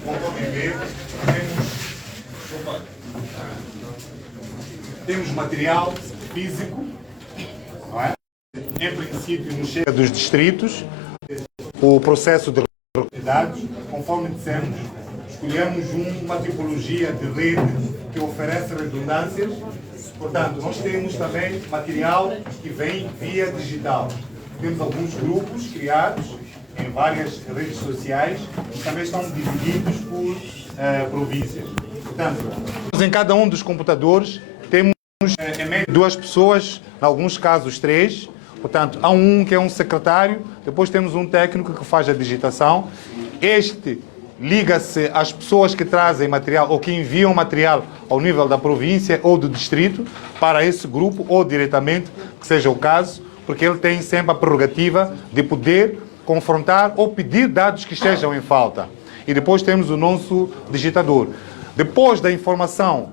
Como podem ver, temos material físico, não é? Em princípio, nos chega dos distritos, o processo de dados, conforme dissemos, escolhemos uma tipologia de rede que oferece redundâncias. Portanto, nós temos também material que vem via digital. Temos alguns grupos criados em várias redes sociais que também estão divididos por províncias. Portanto, em cada um dos computadores temos em média 2 pessoas, em alguns casos 3. Portanto, há um que é um secretário, depois temos um técnico que faz a digitação. Este liga-se às pessoas que trazem material ou que enviam material ao nível da província ou do distrito para esse grupo ou diretamente, que seja o caso, porque ele tem sempre a prerrogativa de poder confrontar ou pedir dados que estejam em falta. E depois temos o nosso digitador. Depois da informação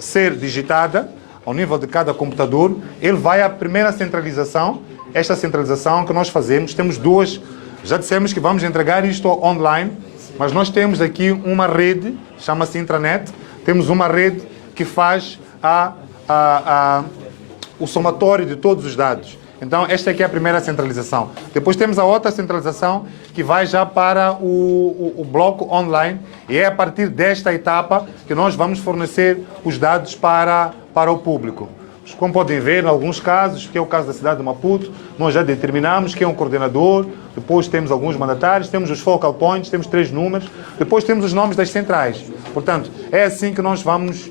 ser digitada, ao nível de cada computador, ele vai à primeira centralização. Esta centralização que nós fazemos, temos 2, já dissemos que vamos entregar isto online, mas nós temos aqui uma rede, chama-se intranet, temos uma rede que faz o somatório de todos os dados. Então, esta aqui é a primeira centralização. Depois temos a outra centralização que vai já para o bloco online, e é a partir desta etapa que nós vamos fornecer os dados para o público. Como podem ver, em alguns casos, que é o caso da cidade de Maputo, nós já determinamos quem é um coordenador, depois temos alguns mandatários, temos os focal points, temos 3 números, depois temos os nomes das centrais. Portanto, é assim que nós vamos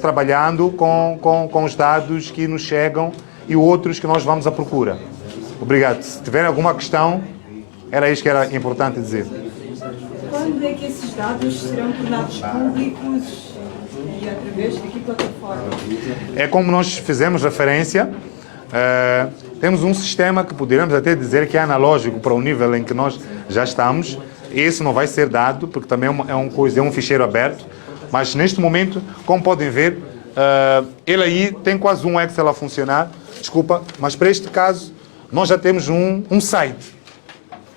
trabalhando com os dados que nos chegam e outros que nós vamos à procura. Obrigado. Se tiverem alguma questão, era isso que era importante dizer. Quando é que esses dados serão tornados públicos e através de que plataforma? É como nós fizemos referência, temos um sistema que poderíamos até dizer que é analógico para o nível em que nós já estamos. Esse não vai ser dado, porque também é um ficheiro aberto, mas neste momento, como podem ver, ele aí tem quase um Excel a funcionar, desculpa, mas para este caso nós já temos um site.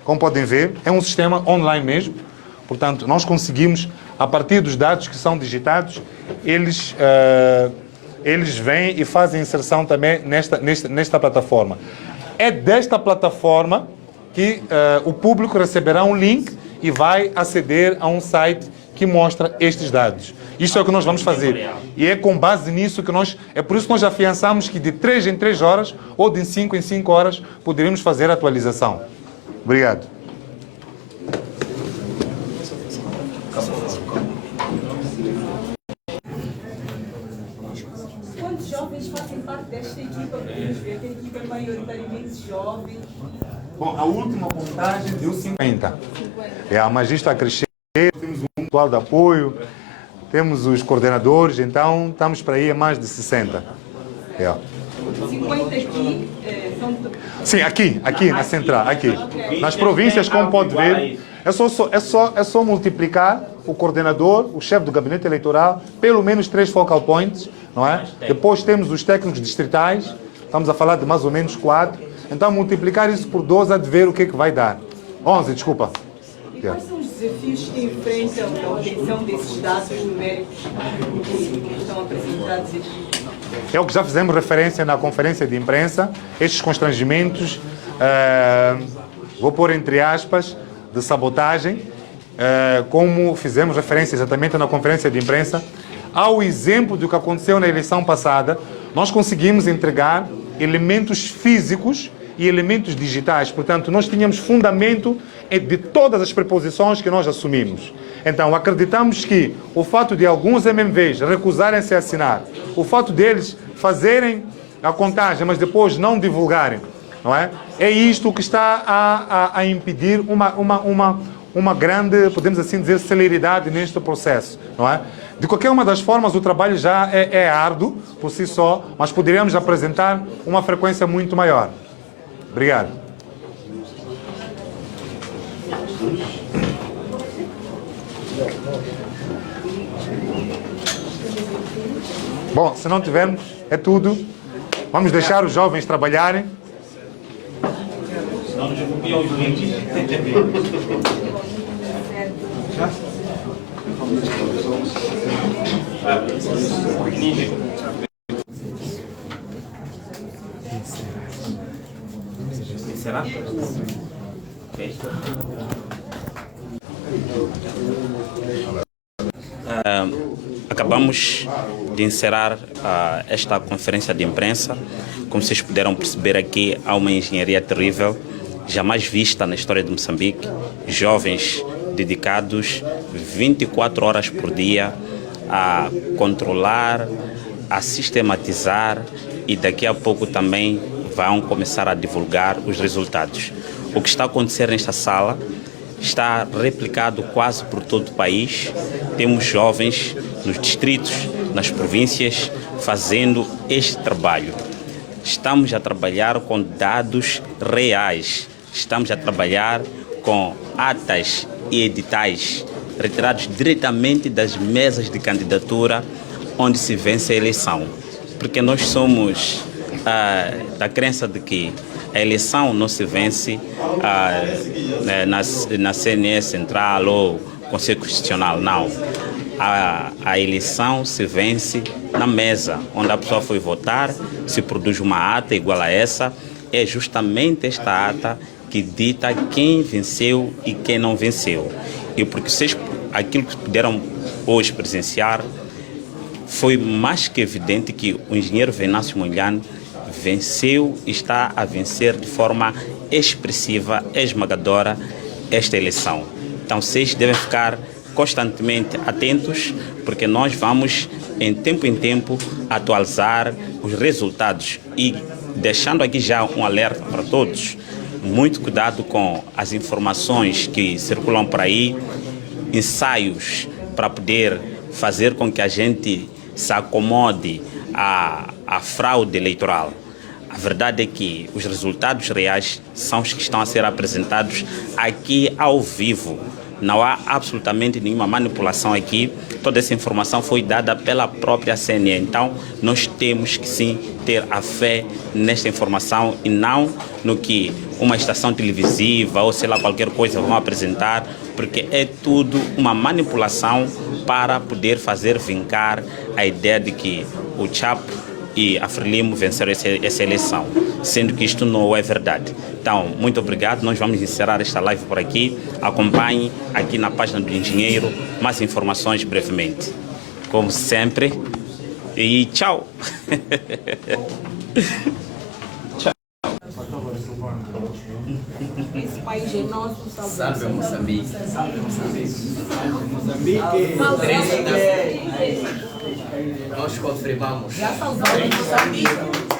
Como podem ver, é um sistema online mesmo. Portanto, nós conseguimos, a partir dos dados que são digitados, eles vêm e fazem inserção também nesta plataforma. É desta plataforma que o público receberá um link e vai aceder a um site que mostra estes dados. Isto é o que nós vamos fazer. E é com base nisso que é por isso que nós afiançamos que de 3 em 3 horas ou de 5 em 5 horas poderíamos fazer a atualização. Obrigado. Quantos jovens fazem parte desta equipa? Podemos ver que a equipa é maioritariamente jovem. Bom, a última contagem deu 50. Mas isto está a crescer, temos um pessoal de apoio, temos os coordenadores, então estamos para aí a mais de 60. 50 equipes Sim, aqui na central, aqui. Nas províncias, como pode ver, é só multiplicar o coordenador, o chefe do gabinete eleitoral, pelo menos 3 focal points, não é? Depois temos os técnicos distritais, estamos a falar de mais ou menos 4. Então, multiplicar isso por 12 há de ver o que é que vai dar. 11, desculpa. E quais são os desafios que enfrentam na obtenção desses dados numéricos que estão apresentados aqui? É o que já fizemos referência na conferência de imprensa, estes constrangimentos, vou pôr entre aspas, de sabotagem, como fizemos referência exatamente na conferência de imprensa, ao exemplo do que aconteceu na eleição passada, nós conseguimos entregar elementos físicos e elementos digitais. Portanto, nós tínhamos fundamento de todas as preposições que nós assumimos. Então, acreditamos que o fato de alguns MMVs recusarem-se a assinar, o fato deles fazerem a contagem, mas depois não divulgarem, não é? É isto que está a impedir uma grande, podemos assim dizer, celeridade neste processo, não é? De qualquer uma das formas, o trabalho já é árduo por si só, mas poderíamos apresentar uma frequência muito maior. Obrigado. Bom, se não tivermos, é tudo. Vamos deixar os jovens trabalharem. Senão nos copiam os links. Será? Acabamos de encerrar esta conferência de imprensa. Como vocês puderam perceber aqui, há uma engenharia terrível, jamais vista na história de Moçambique. Jovens dedicados 24 horas por dia a controlar, a sistematizar e daqui a pouco também vão começar a divulgar os resultados. O que está a acontecer nesta sala está replicado quase por todo o país. Temos jovens nos distritos, nas províncias, fazendo este trabalho. Estamos a trabalhar com dados reais. Estamos a trabalhar com atas e editais retirados diretamente das mesas de candidatura onde se vence a eleição. Porque nós somos da crença de que a eleição não se vence na CNE Central ou Conselho Constitucional, não. A eleição se vence na mesa, onde a pessoa foi votar, se produz uma ata igual a essa. É justamente esta ata que dita quem venceu e quem não venceu. E porque vocês, aquilo que puderam hoje presenciar, foi mais que evidente que o engenheiro Venâncio Mondlane venceu e está a vencer de forma expressiva, esmagadora, esta eleição. Então, vocês devem ficar constantemente atentos, porque nós vamos, em tempo, atualizar os resultados. E deixando aqui já um alerta para todos, muito cuidado com as informações que circulam por aí, ensaios para poder fazer com que a gente se acomode à fraude eleitoral. A verdade é que os resultados reais são os que estão a ser apresentados aqui ao vivo. Não há absolutamente nenhuma manipulação aqui. Toda essa informação foi dada pela própria CNE. Então, nós temos que sim ter a fé nesta informação e não no que uma estação televisiva ou sei lá qualquer coisa vão apresentar, porque é tudo uma manipulação para poder fazer vincar a ideia de que o Chapo e a Frelimo venceram essa eleição, sendo que isto não é verdade. Então, muito obrigado. Nós vamos encerrar esta live por aqui. Acompanhe aqui na página do Engenheiro mais informações brevemente. Como sempre. E tchau! Tchau! Esse país é nosso, Salve Moçambique! Salve Moçambique! Nós confirmamos. Já salvamos Moçambique!